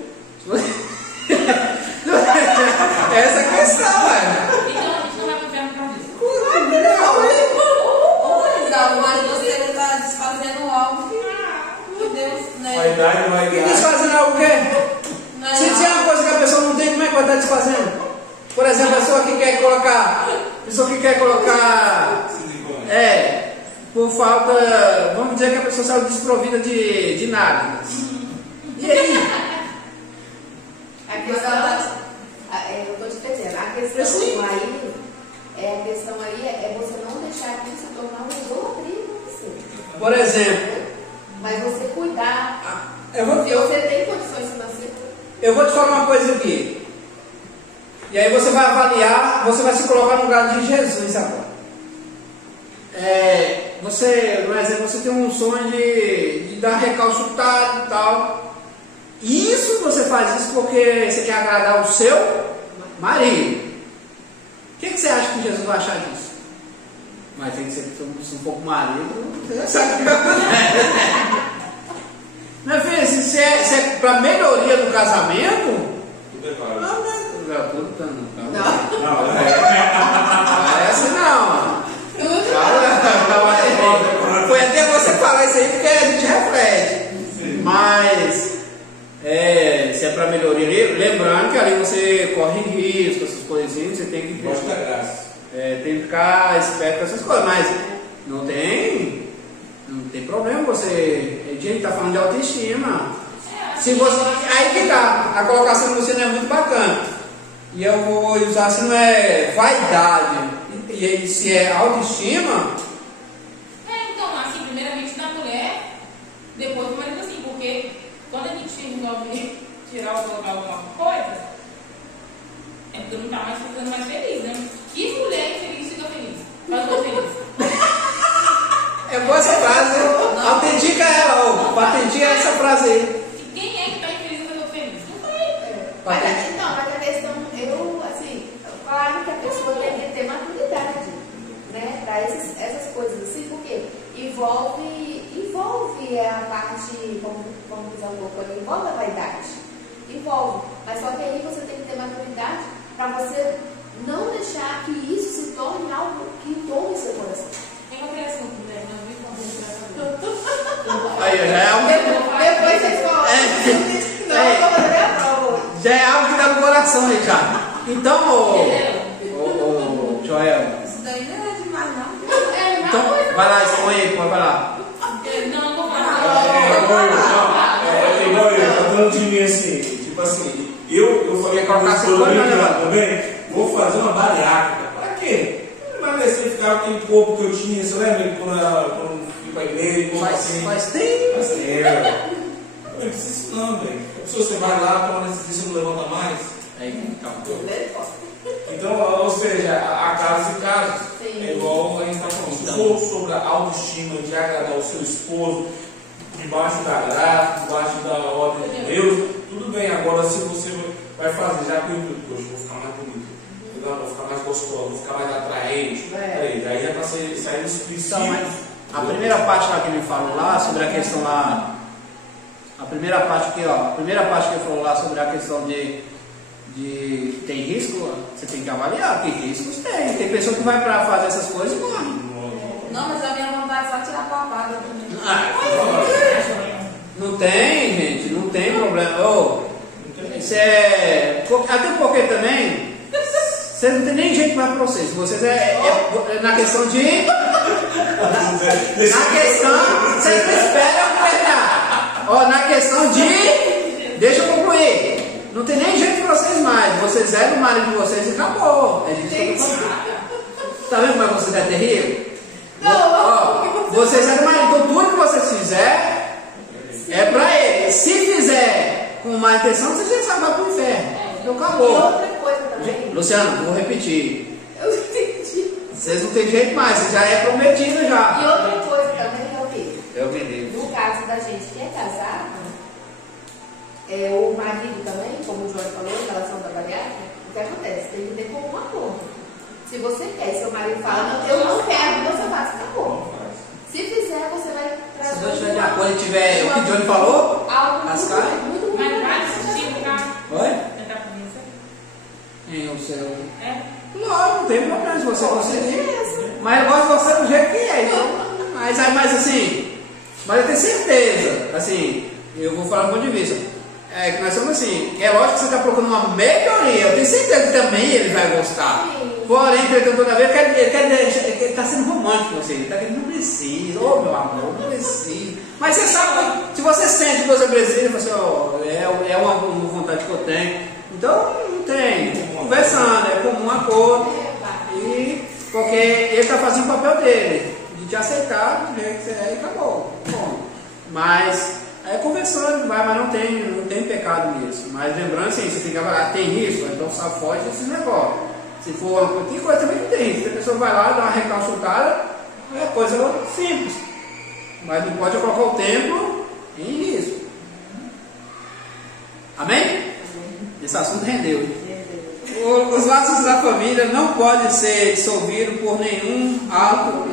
Essa é a questão, velho. Então, a gente não vai pro inferno por causa disso. Não, mas você não está desfazendo algo que Deus, né? Vaidade, E vaidade. desfazendo algo o quê? Não, Se é uma coisa que a pessoa não tem, como é que vai estar desfazendo? Por exemplo, a pessoa que quer colocar. Silicone. Por falta. Vamos dizer que a pessoa saiu desprovida de nádegas. E aí? A questão eu estou te entendendo. A questão aí, a questão aí é você não deixar aquilo se tornar uma idolatria para você. Por exemplo. Mas você cuidar. Se você tem condições financeiras. Eu vou te falar uma coisa aqui. E aí você vai avaliar, você vai se colocar no lugar de Jesus agora. Você, por exemplo, você tem um sonho de dar recalchutada e tal. Isso você faz isso porque você quer agradar o seu marido. O que você acha que Jesus vai achar disso? Mas tem que ser um pouco marido. Você sabe o que vai acontecer. Meu filho, se é para melhoria do casamento. Tudo é claro. Não, Não, parece não. Foi até você falar isso aí porque a gente reflete. Sim. Mas se é para melhoria, lembrando que ali você corre risco, essas coisinhas, você tem que gosto da graça. tem que ficar esperto com essas coisas, mas não tem problema você. A gente está falando de autoestima. Se você, aí que tá, a colocação de você não é muito bacana. E eu vou usar se não é vaidade, e se é autoestima. Então, assim, primeiramente da mulher, depois do marido, assim, porque quando a gente resolve tirar ou colocar alguma coisa, É porque não tá mais ficando mais feliz, né? Que mulher infeliz fica feliz? Faz uma feliz. É boa essa frase, autentica ela, patentia essa frase aí. Quem é que tá infeliz e faz feliz? Não foi. Mas a questão, claro que a pessoa tem que ter maturidade, né? Para essas coisas assim, porque envolve a parte, como dizer um pouco ali, envolve a vaidade. Envolve. Mas só que aí você tem que ter maturidade para você não deixar que isso se torne algo que tome seu coração. Tem uma criação que mulher não me conta. Aí, já é algo. Depois vocês falam. Não, eu vou fazer a prova hoje. Já é algo que está no coração aí já. Então, Joel. Isso daí não é demais, não. Então, vai lá, expõe aí, vai lá. Não vou falar. É igual eu, tá dando de mim assim, tipo assim, eu falei com a minha também, vou fazer uma bariátrica. Pra quê? Emagrecer e ficar com aquele corpo que eu tinha, você lembra quando eu fui pra igreja, Faz tempo. Faz tempo. Não precisa isso não, velho. A pessoa, você vai lá, toma anestesia, não levanta mais. Aí, calma. Então, ou seja, há casos e casos. Sim. É igual a gente está falando. Se for sobre a autoestima de agradar o seu esposo, debaixo da graça, debaixo da ordem de Deus, tudo bem. Agora, se você vai fazer, já que eu vou ficar mais bonito, vou ficar mais gostoso, vou ficar mais atraente, aí já está saindo os princípios. A primeira parte lá que ele falou lá, sobre a questão lá, a primeira parte que ele falou lá sobre a questão de tem risco, você tem que avaliar, tem riscos, tem pessoa que vai para fazer essas coisas e morre. Não, mas a minha vontade é só tirar a papada também. Não tem, gente, não tem problema. Isso é. Até porque também vocês não tem nem jeito mais para vocês. Vocês é na questão de. Na questão. Vocês não esperam terminar. Na questão de. Deixa eu concluir. Não tem nem jeito para vocês mais. Vocês eram o marido de vocês e acabou. É disso que eu tô falando. Tá vendo como é que vocês é terrível? Vocês eram o marido. Então tudo que vocês fizerem é para ele. Se fizer com má intenção, vocês já sabem vai para o inferno. Então acabou. E outra coisa também. Luciano, vou repetir. Eu entendi. Vocês não tem jeito mais, você já é prometido já. E outra coisa também é o quê? Eu me livro. No caso da gente que é casado, o marido também, como o Jorge falou, em relação da bariátrica, o que acontece? Tem que ter como um acordo. Se você quer, seu marido fala, eu não quero, você faz, acabou. Se fizer, você vai trazer. Se não tiver de acordo e tiver o que o Johnny falou, algo rascar. muito Mas vai assistir o carro. Oi? Tentar conhecer. Em o seu. É? Não tem problema se você conseguir. Mas eu gosto de você do jeito que é. Então, mas assim, mas eu tenho certeza, assim, eu vou falar do ponto de vista. É que nós somos assim, é lógico que você está procurando uma melhoria, eu tenho certeza que também ele vai gostar. Porém, toda vez ele está sendo romântico com você, ele está querendo, não precisa, meu amor, não precisa. Mas você sabe, se você sente que você precisa, você, é uma vontade que eu tenho. Então, não tem, conversando, é comum um acordo. E, porque ele está fazendo o papel dele, de te aceitar do jeito que você é e acabou. Bom, mas. É conversando, vai, mas não tem pecado nisso. Mas lembrando assim, você tem que avaliar, tem risco, então sabe forte desses negócios. Se for, tem coisa também que tem risco. Se a pessoa vai lá, dá uma recalchutada, é coisa simples. Mas não pode colocar o templo em risco. Amém? Esse assunto rendeu. Os laços da família não podem ser dissolvidos por nenhum ato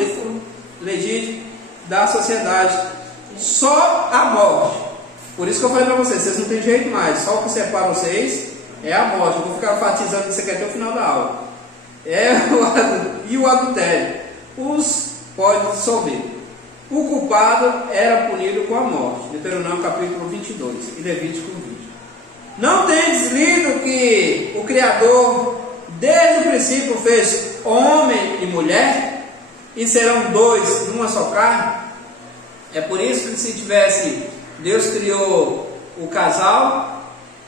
legítimo da sociedade. Só a morte. Por isso que eu falei para vocês não tem jeito mais. Só o que separa vocês é a morte. Eu vou ficar enfatizando isso aqui até o final da aula. E o adultério. Os pode dissolver. O culpado era punido com a morte. Deuteronômio capítulo 22 e Levítico 20. Não tendes lido que o Criador desde o princípio fez homem e mulher e serão dois numa só carne? É por isso que se tivesse, Deus criou o casal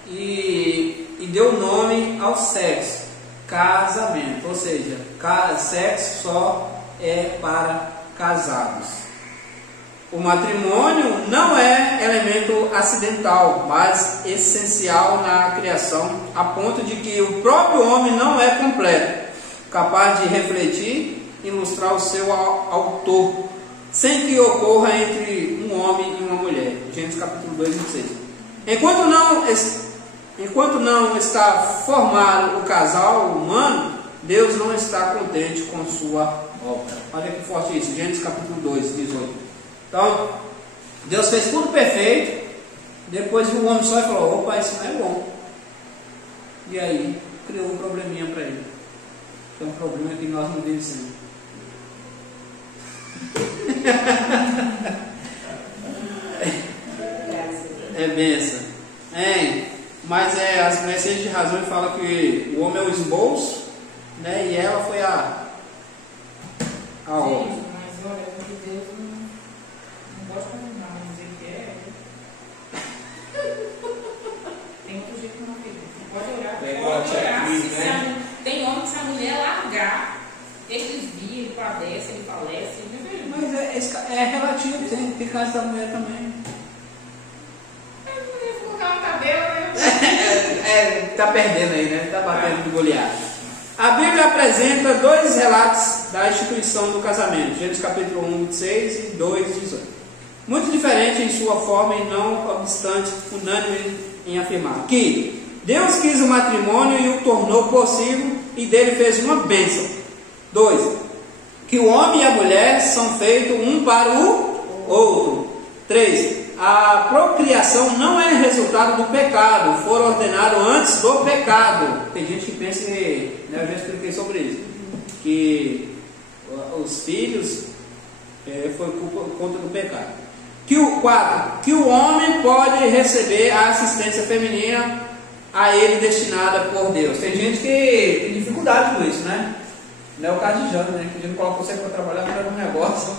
e deu nome ao sexo, casamento, ou seja, sexo só é para casados. O matrimônio não é elemento acidental, mas essencial na criação, a ponto de que o próprio homem não é completo, capaz de refletir e mostrar o seu autor, sem que ocorra entre um homem e uma mulher. Gênesis capítulo 2, 26. Enquanto não está formado o casal humano, Deus não está contente com sua obra. Olha que forte isso, Gênesis capítulo 2, 18. Então, Deus fez tudo perfeito, depois o homem só falou, opa, isso não é bom. E aí, criou um probleminha para ele. Que é um problema que nós não vencemos. É benção. Mas as mensagens de razão falam que o homem é o esboço, né, e ela foi a obra. Mas olha, porque Deus não gosta de nada, dizer que é. Tem outro jeito que não tem. Pode orar. Pode orar. Tem homem que se a mulher largar, ele desvia, ele padece, ele falece. Mas é relativo, tem caso da mulher também. Tá perdendo aí, né? Tá batendo de goleada. A Bíblia apresenta dois relatos da instituição do casamento, Gênesis capítulo 1, 26 e 2, 18. Muito diferente em sua forma e não obstante unânime em afirmar que Deus quis o matrimônio e o tornou possível e dele fez uma bênção. 2. Que o homem e a mulher são feitos um para o outro. 3. A procriação não é resultado do pecado, foram ordenados antes do pecado. Tem gente que pensa, né, eu já expliquei sobre isso, que os filhos foi conta do pecado. 4. Que o homem pode receber a assistência feminina a ele destinada por Deus. Tem gente que tem dificuldade com isso, né? Não é o caso de Jana, né? Que a gente coloca você para trabalhar para um negócio.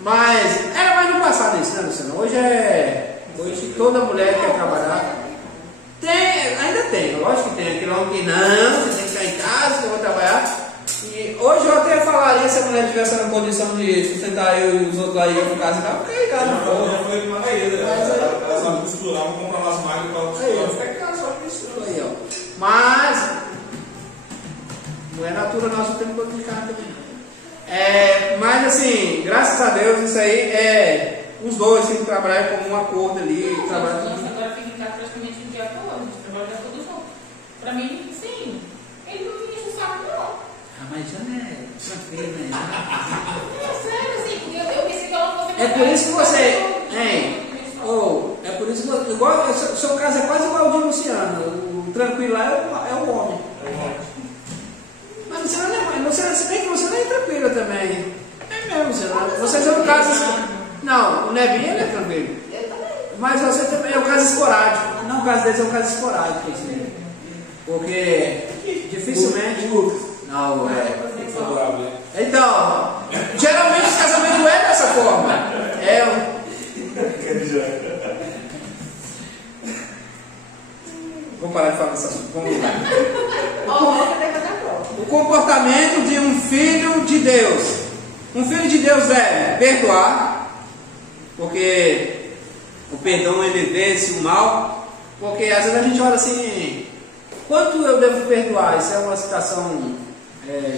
Mas era mais no passado isso, né, Luciano? Hoje toda mulher quer trabalhar. Ainda tem, lógico que tem aquele homem que não, você tem que ficar em casa, que eu vou trabalhar. E hoje eu até falaria, se a mulher tivesse na condição de sustentar eu e os outros lá e eu ficar assim, não, fica em casa. Já foi de Magaída, ela sabe costurar, vamos comprar umas máquinas para costurar. Fica em casa só costura aí, ó. Mas não é natura nosso tempo todo de carro também não. Mas assim, graças a Deus, isso aí os dois têm que trabalhar como um acordo ali. Trabalhar Nossa, agora fica em casa praticamente o dia todo, a gente trabalha todos juntos. Pra mim, sim, ele não me enche o saco, não. Mas já não é tranquilo, né? É sério, assim, porque eu pensei que ela fosse. É por isso que você. É por isso que igual, o seu caso é quase igual ao de Luciano. O tranquilo lá é o homem. Mas Luciano não é mais. Luciano, se bem que Luciano é tranquilo também. É mesmo, Luciano. Vocês são um caso assim. Não, o Nevinho ele é tranquilo. Eu também. Mas você também é um caso esporádico. Não, o caso dele é um caso esporádico. Assim. Porque dificilmente. Não, Então, geralmente os casamentos é dessa forma. Vamos parar de falar desse assunto. Vamos lá. O comportamento de um filho de Deus. Um filho de Deus deve perdoar, porque o perdão ele vence o mal. Porque às vezes a gente olha assim, quanto eu devo perdoar? Isso é uma citação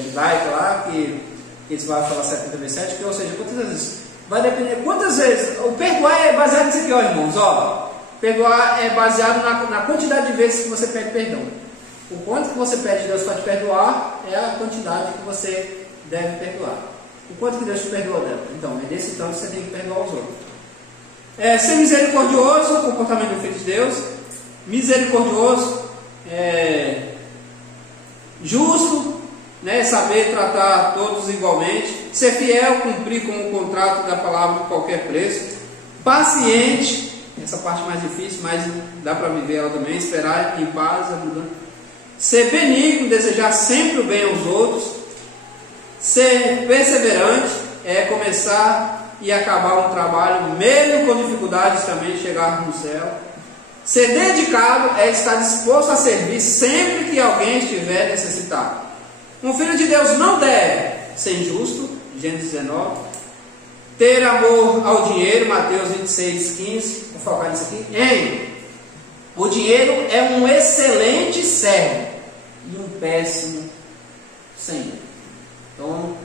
judaica lá, que eles vão falar 70 vezes 7, que, ou seja, quantas vezes? Vai depender quantas vezes. O perdoar é baseado nisso aqui, ó, irmãos, ó. Perdoar é baseado na quantidade de vezes que você pede perdão. O quanto que você pede Deus para te perdoar é a quantidade que você deve perdoar. O quanto que Deus te perdoa dela. Então, é desse tanto que você tem que perdoar os outros. Ser misericordioso, o comportamento do Filho de Deus. Misericordioso, justo, né, saber tratar todos igualmente. Ser fiel, cumprir com o contrato da palavra por qualquer preço. Paciente, essa parte mais difícil, mas dá para viver ela também. Esperar em paz, abundante. Ser benigno, desejar sempre o bem aos outros. Ser perseverante é começar e acabar um trabalho, mesmo com dificuldades também, chegar no céu. Ser dedicado é estar disposto a servir sempre que alguém estiver necessitado. Um filho de Deus não deve ser injusto, Gênesis 19. Ter amor ao dinheiro, Mateus 26, 15. Vou focar nisso aqui. O dinheiro é um excelente servo e um péssimo senhor. Então,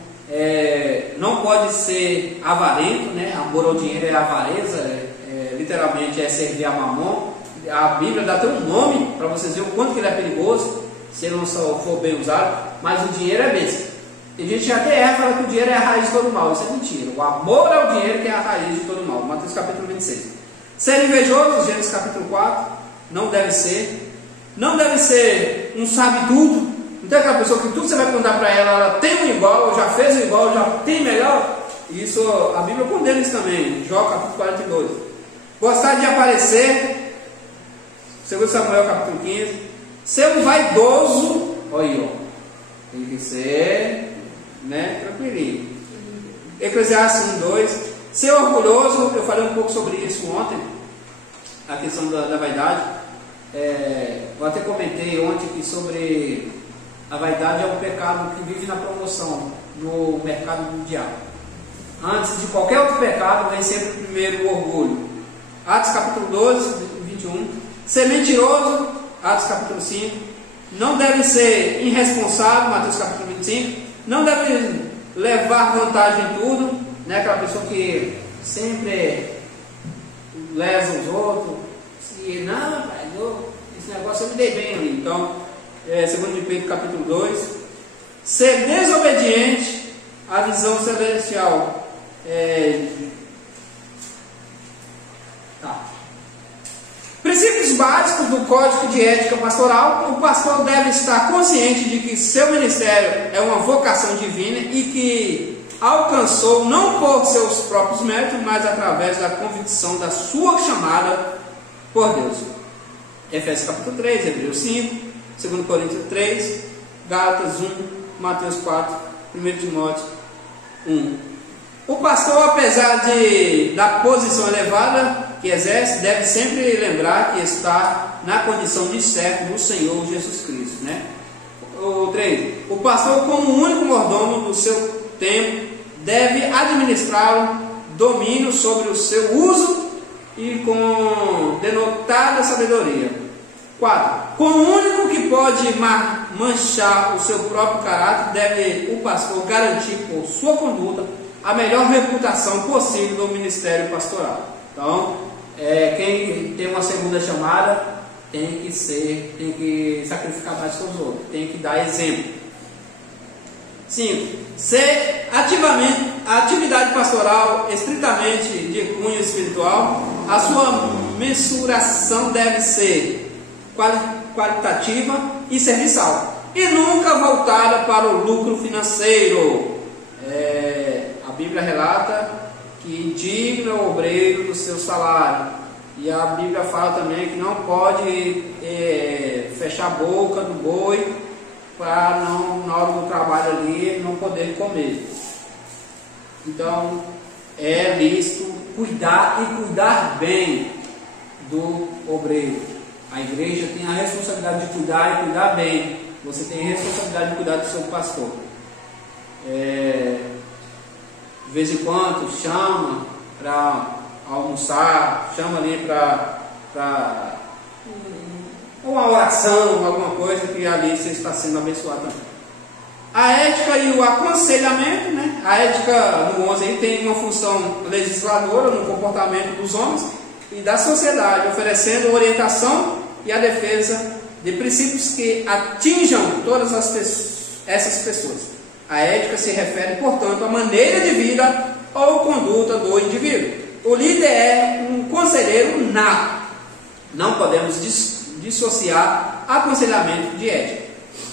não pode ser avarento, né? Amor ao dinheiro é avareza, literalmente é servir a mamon. A Bíblia dá até um nome para vocês verem o quanto que ele é perigoso, se ele não for bem usado, mas o dinheiro é bênção. Tem gente que até fala que o dinheiro é a raiz de todo mal. Isso é mentira. O amor ao dinheiro que é a raiz de todo mal. Mateus capítulo 26. Ser invejoso, Gênesis capítulo 4, não deve ser. Não deve ser um sabe-tudo. Não tem aquela pessoa que tudo você vai perguntar para ela, ela tem um igual, já fez um igual, já tem melhor. Isso, a Bíblia condena isso também. Jó capítulo 42. Gostar de aparecer, 2 Samuel capítulo 15. Ser um vaidoso, olha aí, ó. Tem que ser, né, tranquilinho. Eclesiastes 1:2. Ser orgulhoso, eu falei um pouco sobre isso ontem, a questão da vaidade. Eu até comentei ontem que sobre a vaidade é um pecado que vive na promoção no mercado mundial. Antes de qualquer outro pecado, vem sempre primeiro o orgulho. Atos capítulo 12, 21. Ser mentiroso, Atos capítulo 5. Não deve ser irresponsável, Mateus capítulo 25. Não deve levar vantagem em tudo, né? Aquela pessoa que sempre lesa os outros. Se não, pai, esse negócio eu me dei bem ali. Então, 2 de Pedro capítulo 2. Ser desobediente à visão celestial. Princípios básicos do Código de Ética Pastoral. O pastor deve estar consciente de que seu ministério é uma vocação divina e que alcançou não por seus próprios méritos, mas através da convicção da sua chamada por Deus. Efésios capítulo 3, Hebreus 5, 2 Coríntios 3, Gálatas 1, Mateus 4, 1 Timóteo 1. O pastor, apesar da posição elevada que exerce, deve sempre lembrar que está na condição de servo do Senhor Jesus Cristo, né? O 3. O pastor, como único mordomo do seu tempo, deve administrá-lo, domínio sobre o seu uso e com denotada sabedoria. 4. Como o único que pode manchar o seu próprio caráter, deve o pastor garantir por sua conduta a melhor reputação possível do ministério pastoral. Então, quem tem uma segunda chamada tem que sacrificar mais que os outros, tem que dar exemplo. 5. Ser a atividade pastoral estritamente de cunho espiritual, a sua mensuração deve ser qualitativa e serviçal, e nunca voltada para o lucro financeiro. A Bíblia relata que indigna o obreiro do seu salário, e a Bíblia fala também que não pode fechar a boca do boi para na hora do trabalho ali não poder comer. Então é lícito cuidar bem do obreiro. A igreja tem a responsabilidade de cuidar e cuidar bem. Você tem a responsabilidade de cuidar do seu pastor. De vez em quando chama para almoçar, chama ali para uma oração, alguma coisa que ali você está sendo abençoado também. A ética e o aconselhamento, né? A ética no 11 aí tem uma função legisladora no comportamento dos homens e da sociedade, oferecendo orientação e a defesa de princípios que atinjam todas essas pessoas. A ética se refere, portanto, à maneira de vida ou conduta do indivíduo. O líder é um conselheiro nato. Não podemos dissociar aconselhamento de ética.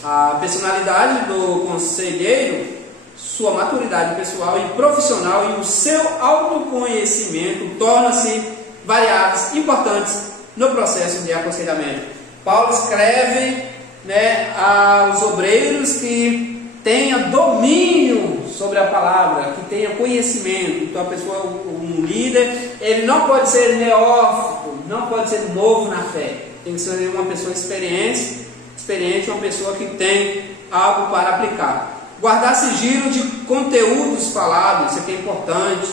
A personalidade do conselheiro, sua maturidade pessoal e profissional e o seu autoconhecimento tornam-se variáveis importantes no processo de aconselhamento. Paulo escreve, né, aos obreiros que tenha domínio sobre a palavra, que tenha conhecimento. Então a pessoa, um líder, ele não pode ser neófito, não pode ser novo na fé. Tem que ser uma pessoa experiente, uma pessoa que tem algo para aplicar. Guardar sigilo de conteúdos falados, isso aqui é importante.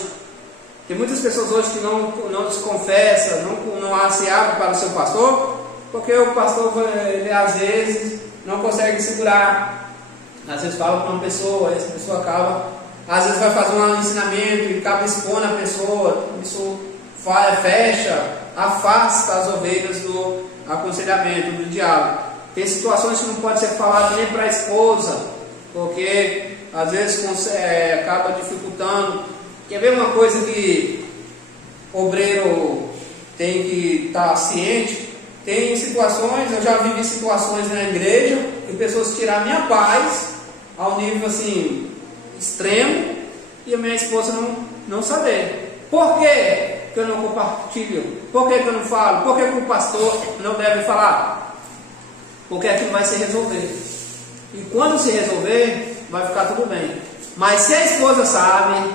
Tem muitas pessoas hoje que não se confessam, não se abrem para o seu pastor, porque o pastor, ele, às vezes, não consegue segurar. Às vezes fala para uma pessoa, essa pessoa acaba, às vezes vai fazer um ensinamento e acaba expondo a pessoa, isso fecha, afasta as ovelhas do aconselhamento, do diálogo. Tem situações que não pode ser falado nem para a esposa, porque às vezes acaba dificultando. Quer ver uma coisa que o obreiro tem que estar ciente? Tem situações, eu já vivi situações na igreja, que pessoas tiraram minha paz ao nível assim, extremo, e a minha esposa não saber. Por que eu não compartilho? Por que eu não falo? Por que o pastor não deve falar? Porque aquilo vai se resolver. E quando se resolver, vai ficar tudo bem. Mas se a esposa sabe,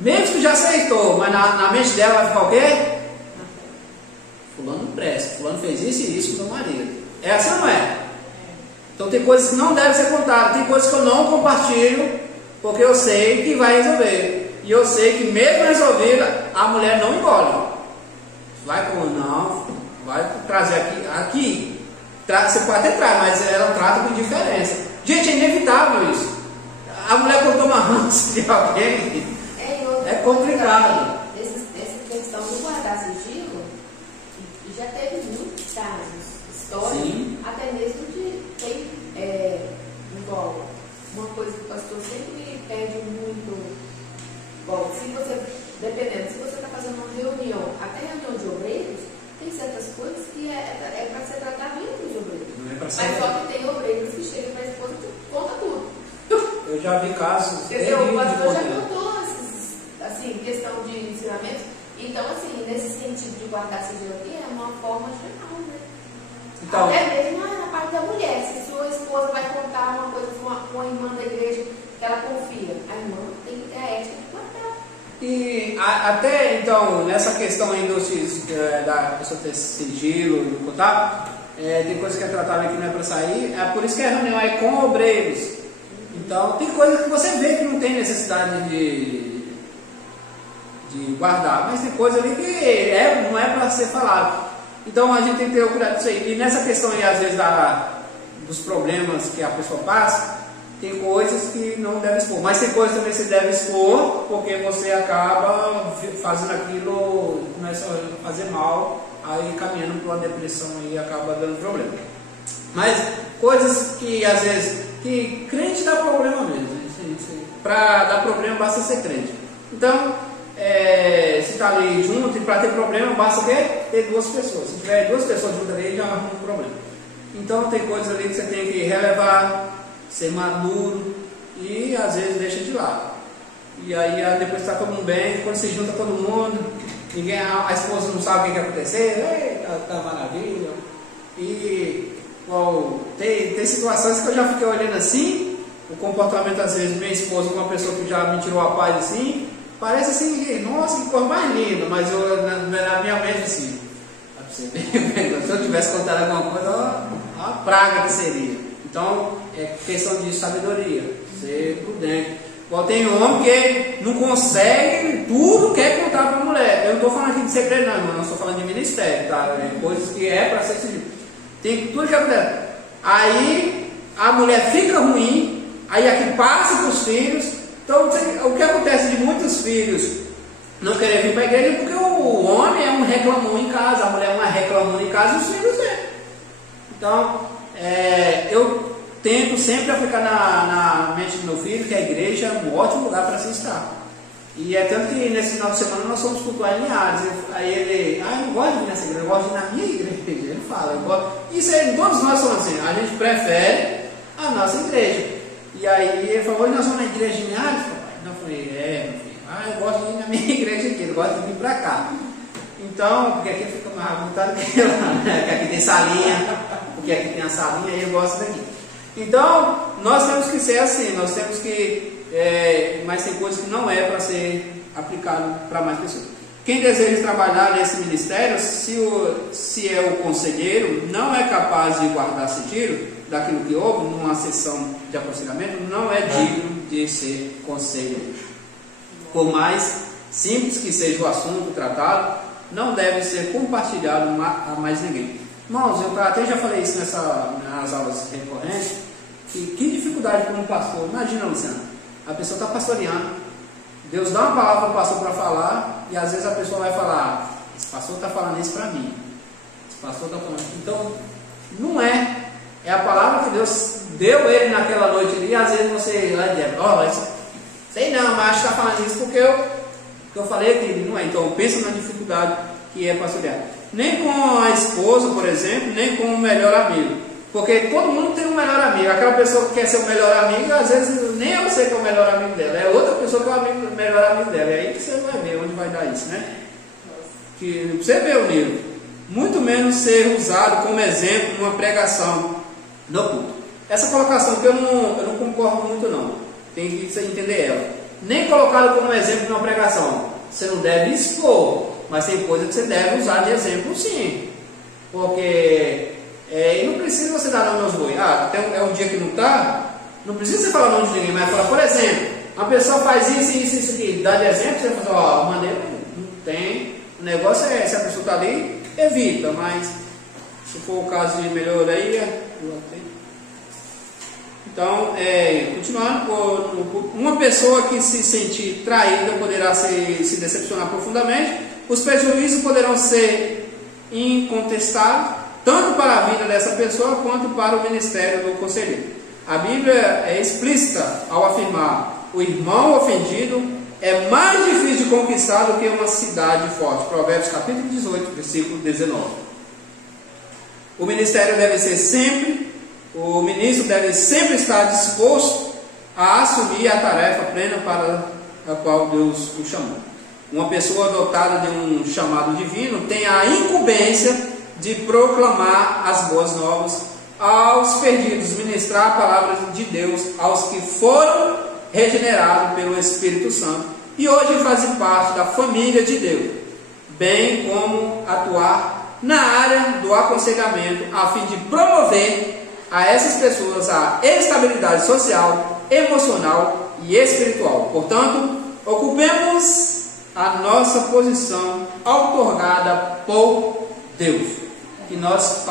mesmo que já aceitou, mas na mente dela vai ficar o quê? Fulano não presta, fulano fez isso e isso com meu marido. É assim ou não é? Então tem coisas que não devem ser contadas, tem coisas que eu não compartilho, porque eu sei que vai resolver. E eu sei que mesmo resolvida, a mulher não engole. Vai com não, vai trazer aqui. Você pode até trazer, mas ela trata com diferença. Gente, é inevitável isso. A mulher quando toma ranço de alguém, é complicado. Essa questão do guardar sigilo, já teve muitos casos históricos, sim, até mesmo de quem, igual, uma coisa que o pastor sempre pede muito, igual, dependendo, se você está fazendo uma reunião, até reunião de obreiros, tem certas coisas que é para ser tratado entre os obreiros. Não é pra ser. Mas só que tem obreiros que chegam para a esposa e conta tudo. Eu já vi casos. Entendeu? O pastor já contou assim, questão de ensinamento. Então, assim, nesse sentido de guardar sigilo aqui, é uma forma geral, né? Então, até mesmo na parte da mulher. Se sua esposa vai contar uma coisa com uma irmã da igreja que ela confia, a irmã tem que ter a ética de guardar. E até então, nessa questão aí da pessoa ter sigilo, do contato, tem coisa que é tratada que não é para sair. É por isso que a reunião é com obreiros. Então, tem coisa que você vê que não tem necessidade de guardar, mas tem coisa ali que não é para ser falado. Então, a gente tem que ter o cuidado disso aí. E nessa questão aí, às vezes, dos problemas que a pessoa passa, tem coisas que não deve expor. Mas tem coisas também que você deve expor, porque você acaba fazendo aquilo, começa a fazer mal, aí caminhando para uma depressão e acaba dando problema. Mas coisas que, às vezes, que crente dá problema mesmo. Para dar problema, basta ser crente. Então, se está ali junto, e para ter problema, basta o quê? Ter duas pessoas. Se tiver duas pessoas juntas ali, já arruma um problema. Então, tem coisas ali que você tem que relevar, ser maduro e às vezes deixa de lado. E aí depois está todo mundo bem, quando se junta todo mundo, a esposa não sabe o que vai acontecer, tá maravilha. E tem situações que eu já fiquei olhando assim, o comportamento às vezes minha esposa com uma pessoa que já me tirou a paz assim, parece assim, nossa, que cor mais linda, mas na minha mente assim, se eu tivesse contado alguma coisa, a praga que seria. Então, é questão de sabedoria, ser prudente. Igual tem homem que não consegue, tudo quer contar para a mulher. Eu não estou falando aqui de segredo, não, irmão, não estou falando de ministério, tá? Coisas que é para ser seguido. Tem tudo que acontece. Aí a mulher fica ruim, aí aqui passa para os filhos. Então, o que acontece de muitos filhos não querer vir para a igreja porque o homem é um reclamão em casa, a mulher é uma reclamão em casa e os filhos é. Então, eu tento sempre aplicar na mente do meu filho que a igreja é um ótimo lugar para se estar. E é tanto que nesse final de semana nós fomos cultuar em Linhares. Aí ele, eu não gosto de vir nessa igreja, eu gosto de ir na minha igreja. Ele fala, eu gosto. Isso aí, todos nós somos assim, a gente prefere a nossa igreja. E aí ele falou, hoje nós vamos na igreja de Linhares, papai? Eu falei, meu filho, eu gosto de ir na minha igreja aqui, eu gosto de vir para cá. Então, porque aqui fica mais à vontade que lá, né? Porque aqui tem salinha, porque aqui tem a salinha e eu gosto daqui. Então, nós temos que ser assim, nós temos que, mas tem coisas que não é para ser aplicado para mais pessoas. Quem deseja trabalhar nesse ministério, se é o conselheiro, não é capaz de guardar sigilo, daquilo que houve numa sessão de aconselhamento não é digno de ser conselho. Por mais simples que seja o assunto tratado, não deve ser compartilhado a mais ninguém. Irmãos, eu até já falei isso nas aulas recorrentes, que dificuldade como pastor. Imagina, Luciano, a pessoa está pastoreando, Deus dá uma palavra para o pastor para falar, e às vezes a pessoa vai falar, esse pastor está falando isso para mim, esse pastor está falando. Então, não é a palavra que Deus deu ele naquela noite ali, e às vezes você vai dizer, sei não, mas acho que está falando isso porque eu falei aqui, não é. Então pensa na dificuldade que é pastorear. Nem com a esposa, por exemplo, nem com o melhor amigo, porque todo mundo tem um melhor amigo. Aquela pessoa que quer ser o melhor amigo, às vezes nem é você que é o melhor amigo dela, é outra pessoa que é o melhor amigo dela. E aí você vai ver onde vai dar isso, né? Que você vê o nível, muito menos ser usado como exemplo numa pregação no culto. Essa colocação que eu não concordo muito não, tem que você entender ela. Nem colocado como exemplo numa pregação. Você não deve expor, mas tem coisa que você deve usar de exemplo sim. Porque não precisa você dar nome aos bois. É um dia que não está, não precisa você falar nome de ninguém, mas falar, por exemplo, uma pessoa faz isso aqui, dá de exemplo, você fala, maneira não tem. O negócio é, se a pessoa está ali, evita, mas se for o caso de melhoria, então, continuando, uma pessoa que se sentir traída poderá se decepcionar profundamente. Os prejuízos poderão ser incontestáveis, tanto para a vida dessa pessoa quanto para o ministério do conselheiro. A Bíblia é explícita ao afirmar: o irmão ofendido é mais difícil de conquistar do que uma cidade forte. Provérbios capítulo 18, versículo 19. O ministro deve sempre estar disposto a assumir a tarefa plena para a qual Deus o chamou. Uma pessoa dotada de um chamado divino tem a incumbência de proclamar as boas novas aos perdidos, ministrar a palavra de Deus aos que foram regenerados pelo Espírito Santo e hoje fazem parte da família de Deus, bem como atuar na área do aconselhamento a fim de promover a essas pessoas a estabilidade social, emocional e espiritual. Portanto, ocupemos a nossa posição outorgada por Deus, que nós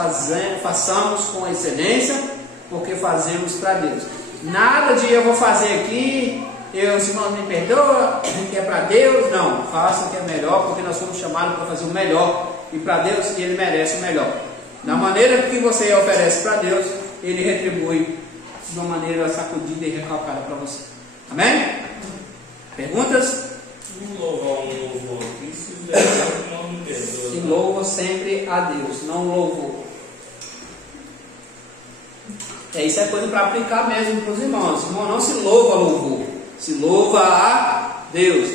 façamos com excelência, porque fazemos para Deus. Nada de eu vou fazer aqui, os irmãos me perdoam, que é para Deus. Não, faça o que é melhor, porque nós somos chamados para fazer o melhor, e para Deus Ele merece o melhor. Da maneira que você oferece para Deus, Ele retribui de uma maneira sacudida e recalcada para você. Amém? Perguntas? Louvar um louvor, isso é o nome de pessoa. Se louva sempre a Deus, não louvor. Isso é coisa para aplicar mesmo para os irmãos. Irmão, não se louva a louvor, se louva a Deus.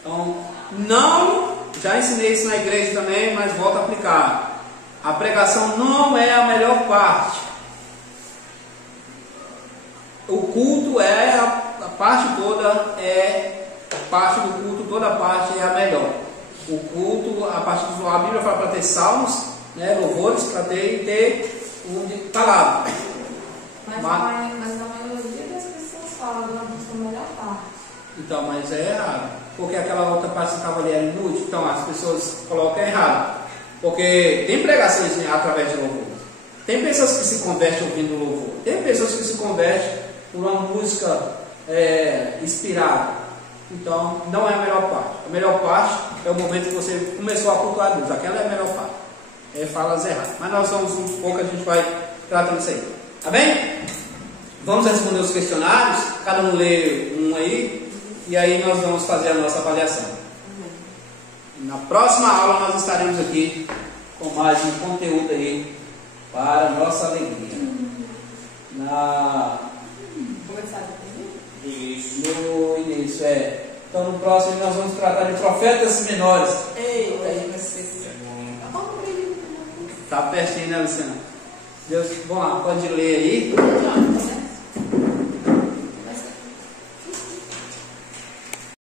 Então, não, já ensinei isso na igreja também, mas volto a aplicar. A pregação não é a melhor parte. O culto é a parte toda, parte do culto, toda a parte é a melhor. O culto, a Bíblia fala para ter salmos, né, louvores, para ter palavra. Mas a maioria das pessoas falam da música melhor parte. Então, mas é errado. Porque aquela outra parte que estava ali era inútil. Então as pessoas colocam errado. Porque tem pregações através de louvor. Tem pessoas que se convertem ouvindo louvor. Tem pessoas que se convertem por uma música inspirada. Então, não é a melhor parte. A melhor parte é o momento que você começou a cultuar Deus. Aquela é a melhor parte. Falas erradas. Mas nós vamos um pouco, a gente vai tratando isso aí. Tá bem? Vamos responder os questionários. Cada um lê um aí. E aí nós vamos fazer a nossa avaliação. Na próxima aula nós estaremos aqui com mais um conteúdo aí para a nossa alegria. No início, Então no próximo nós vamos tratar de profetas menores. Eita, aí vai ser. Tá pertinho, né, Luciana? Deus, vamos lá, pode ler aí. Não, né?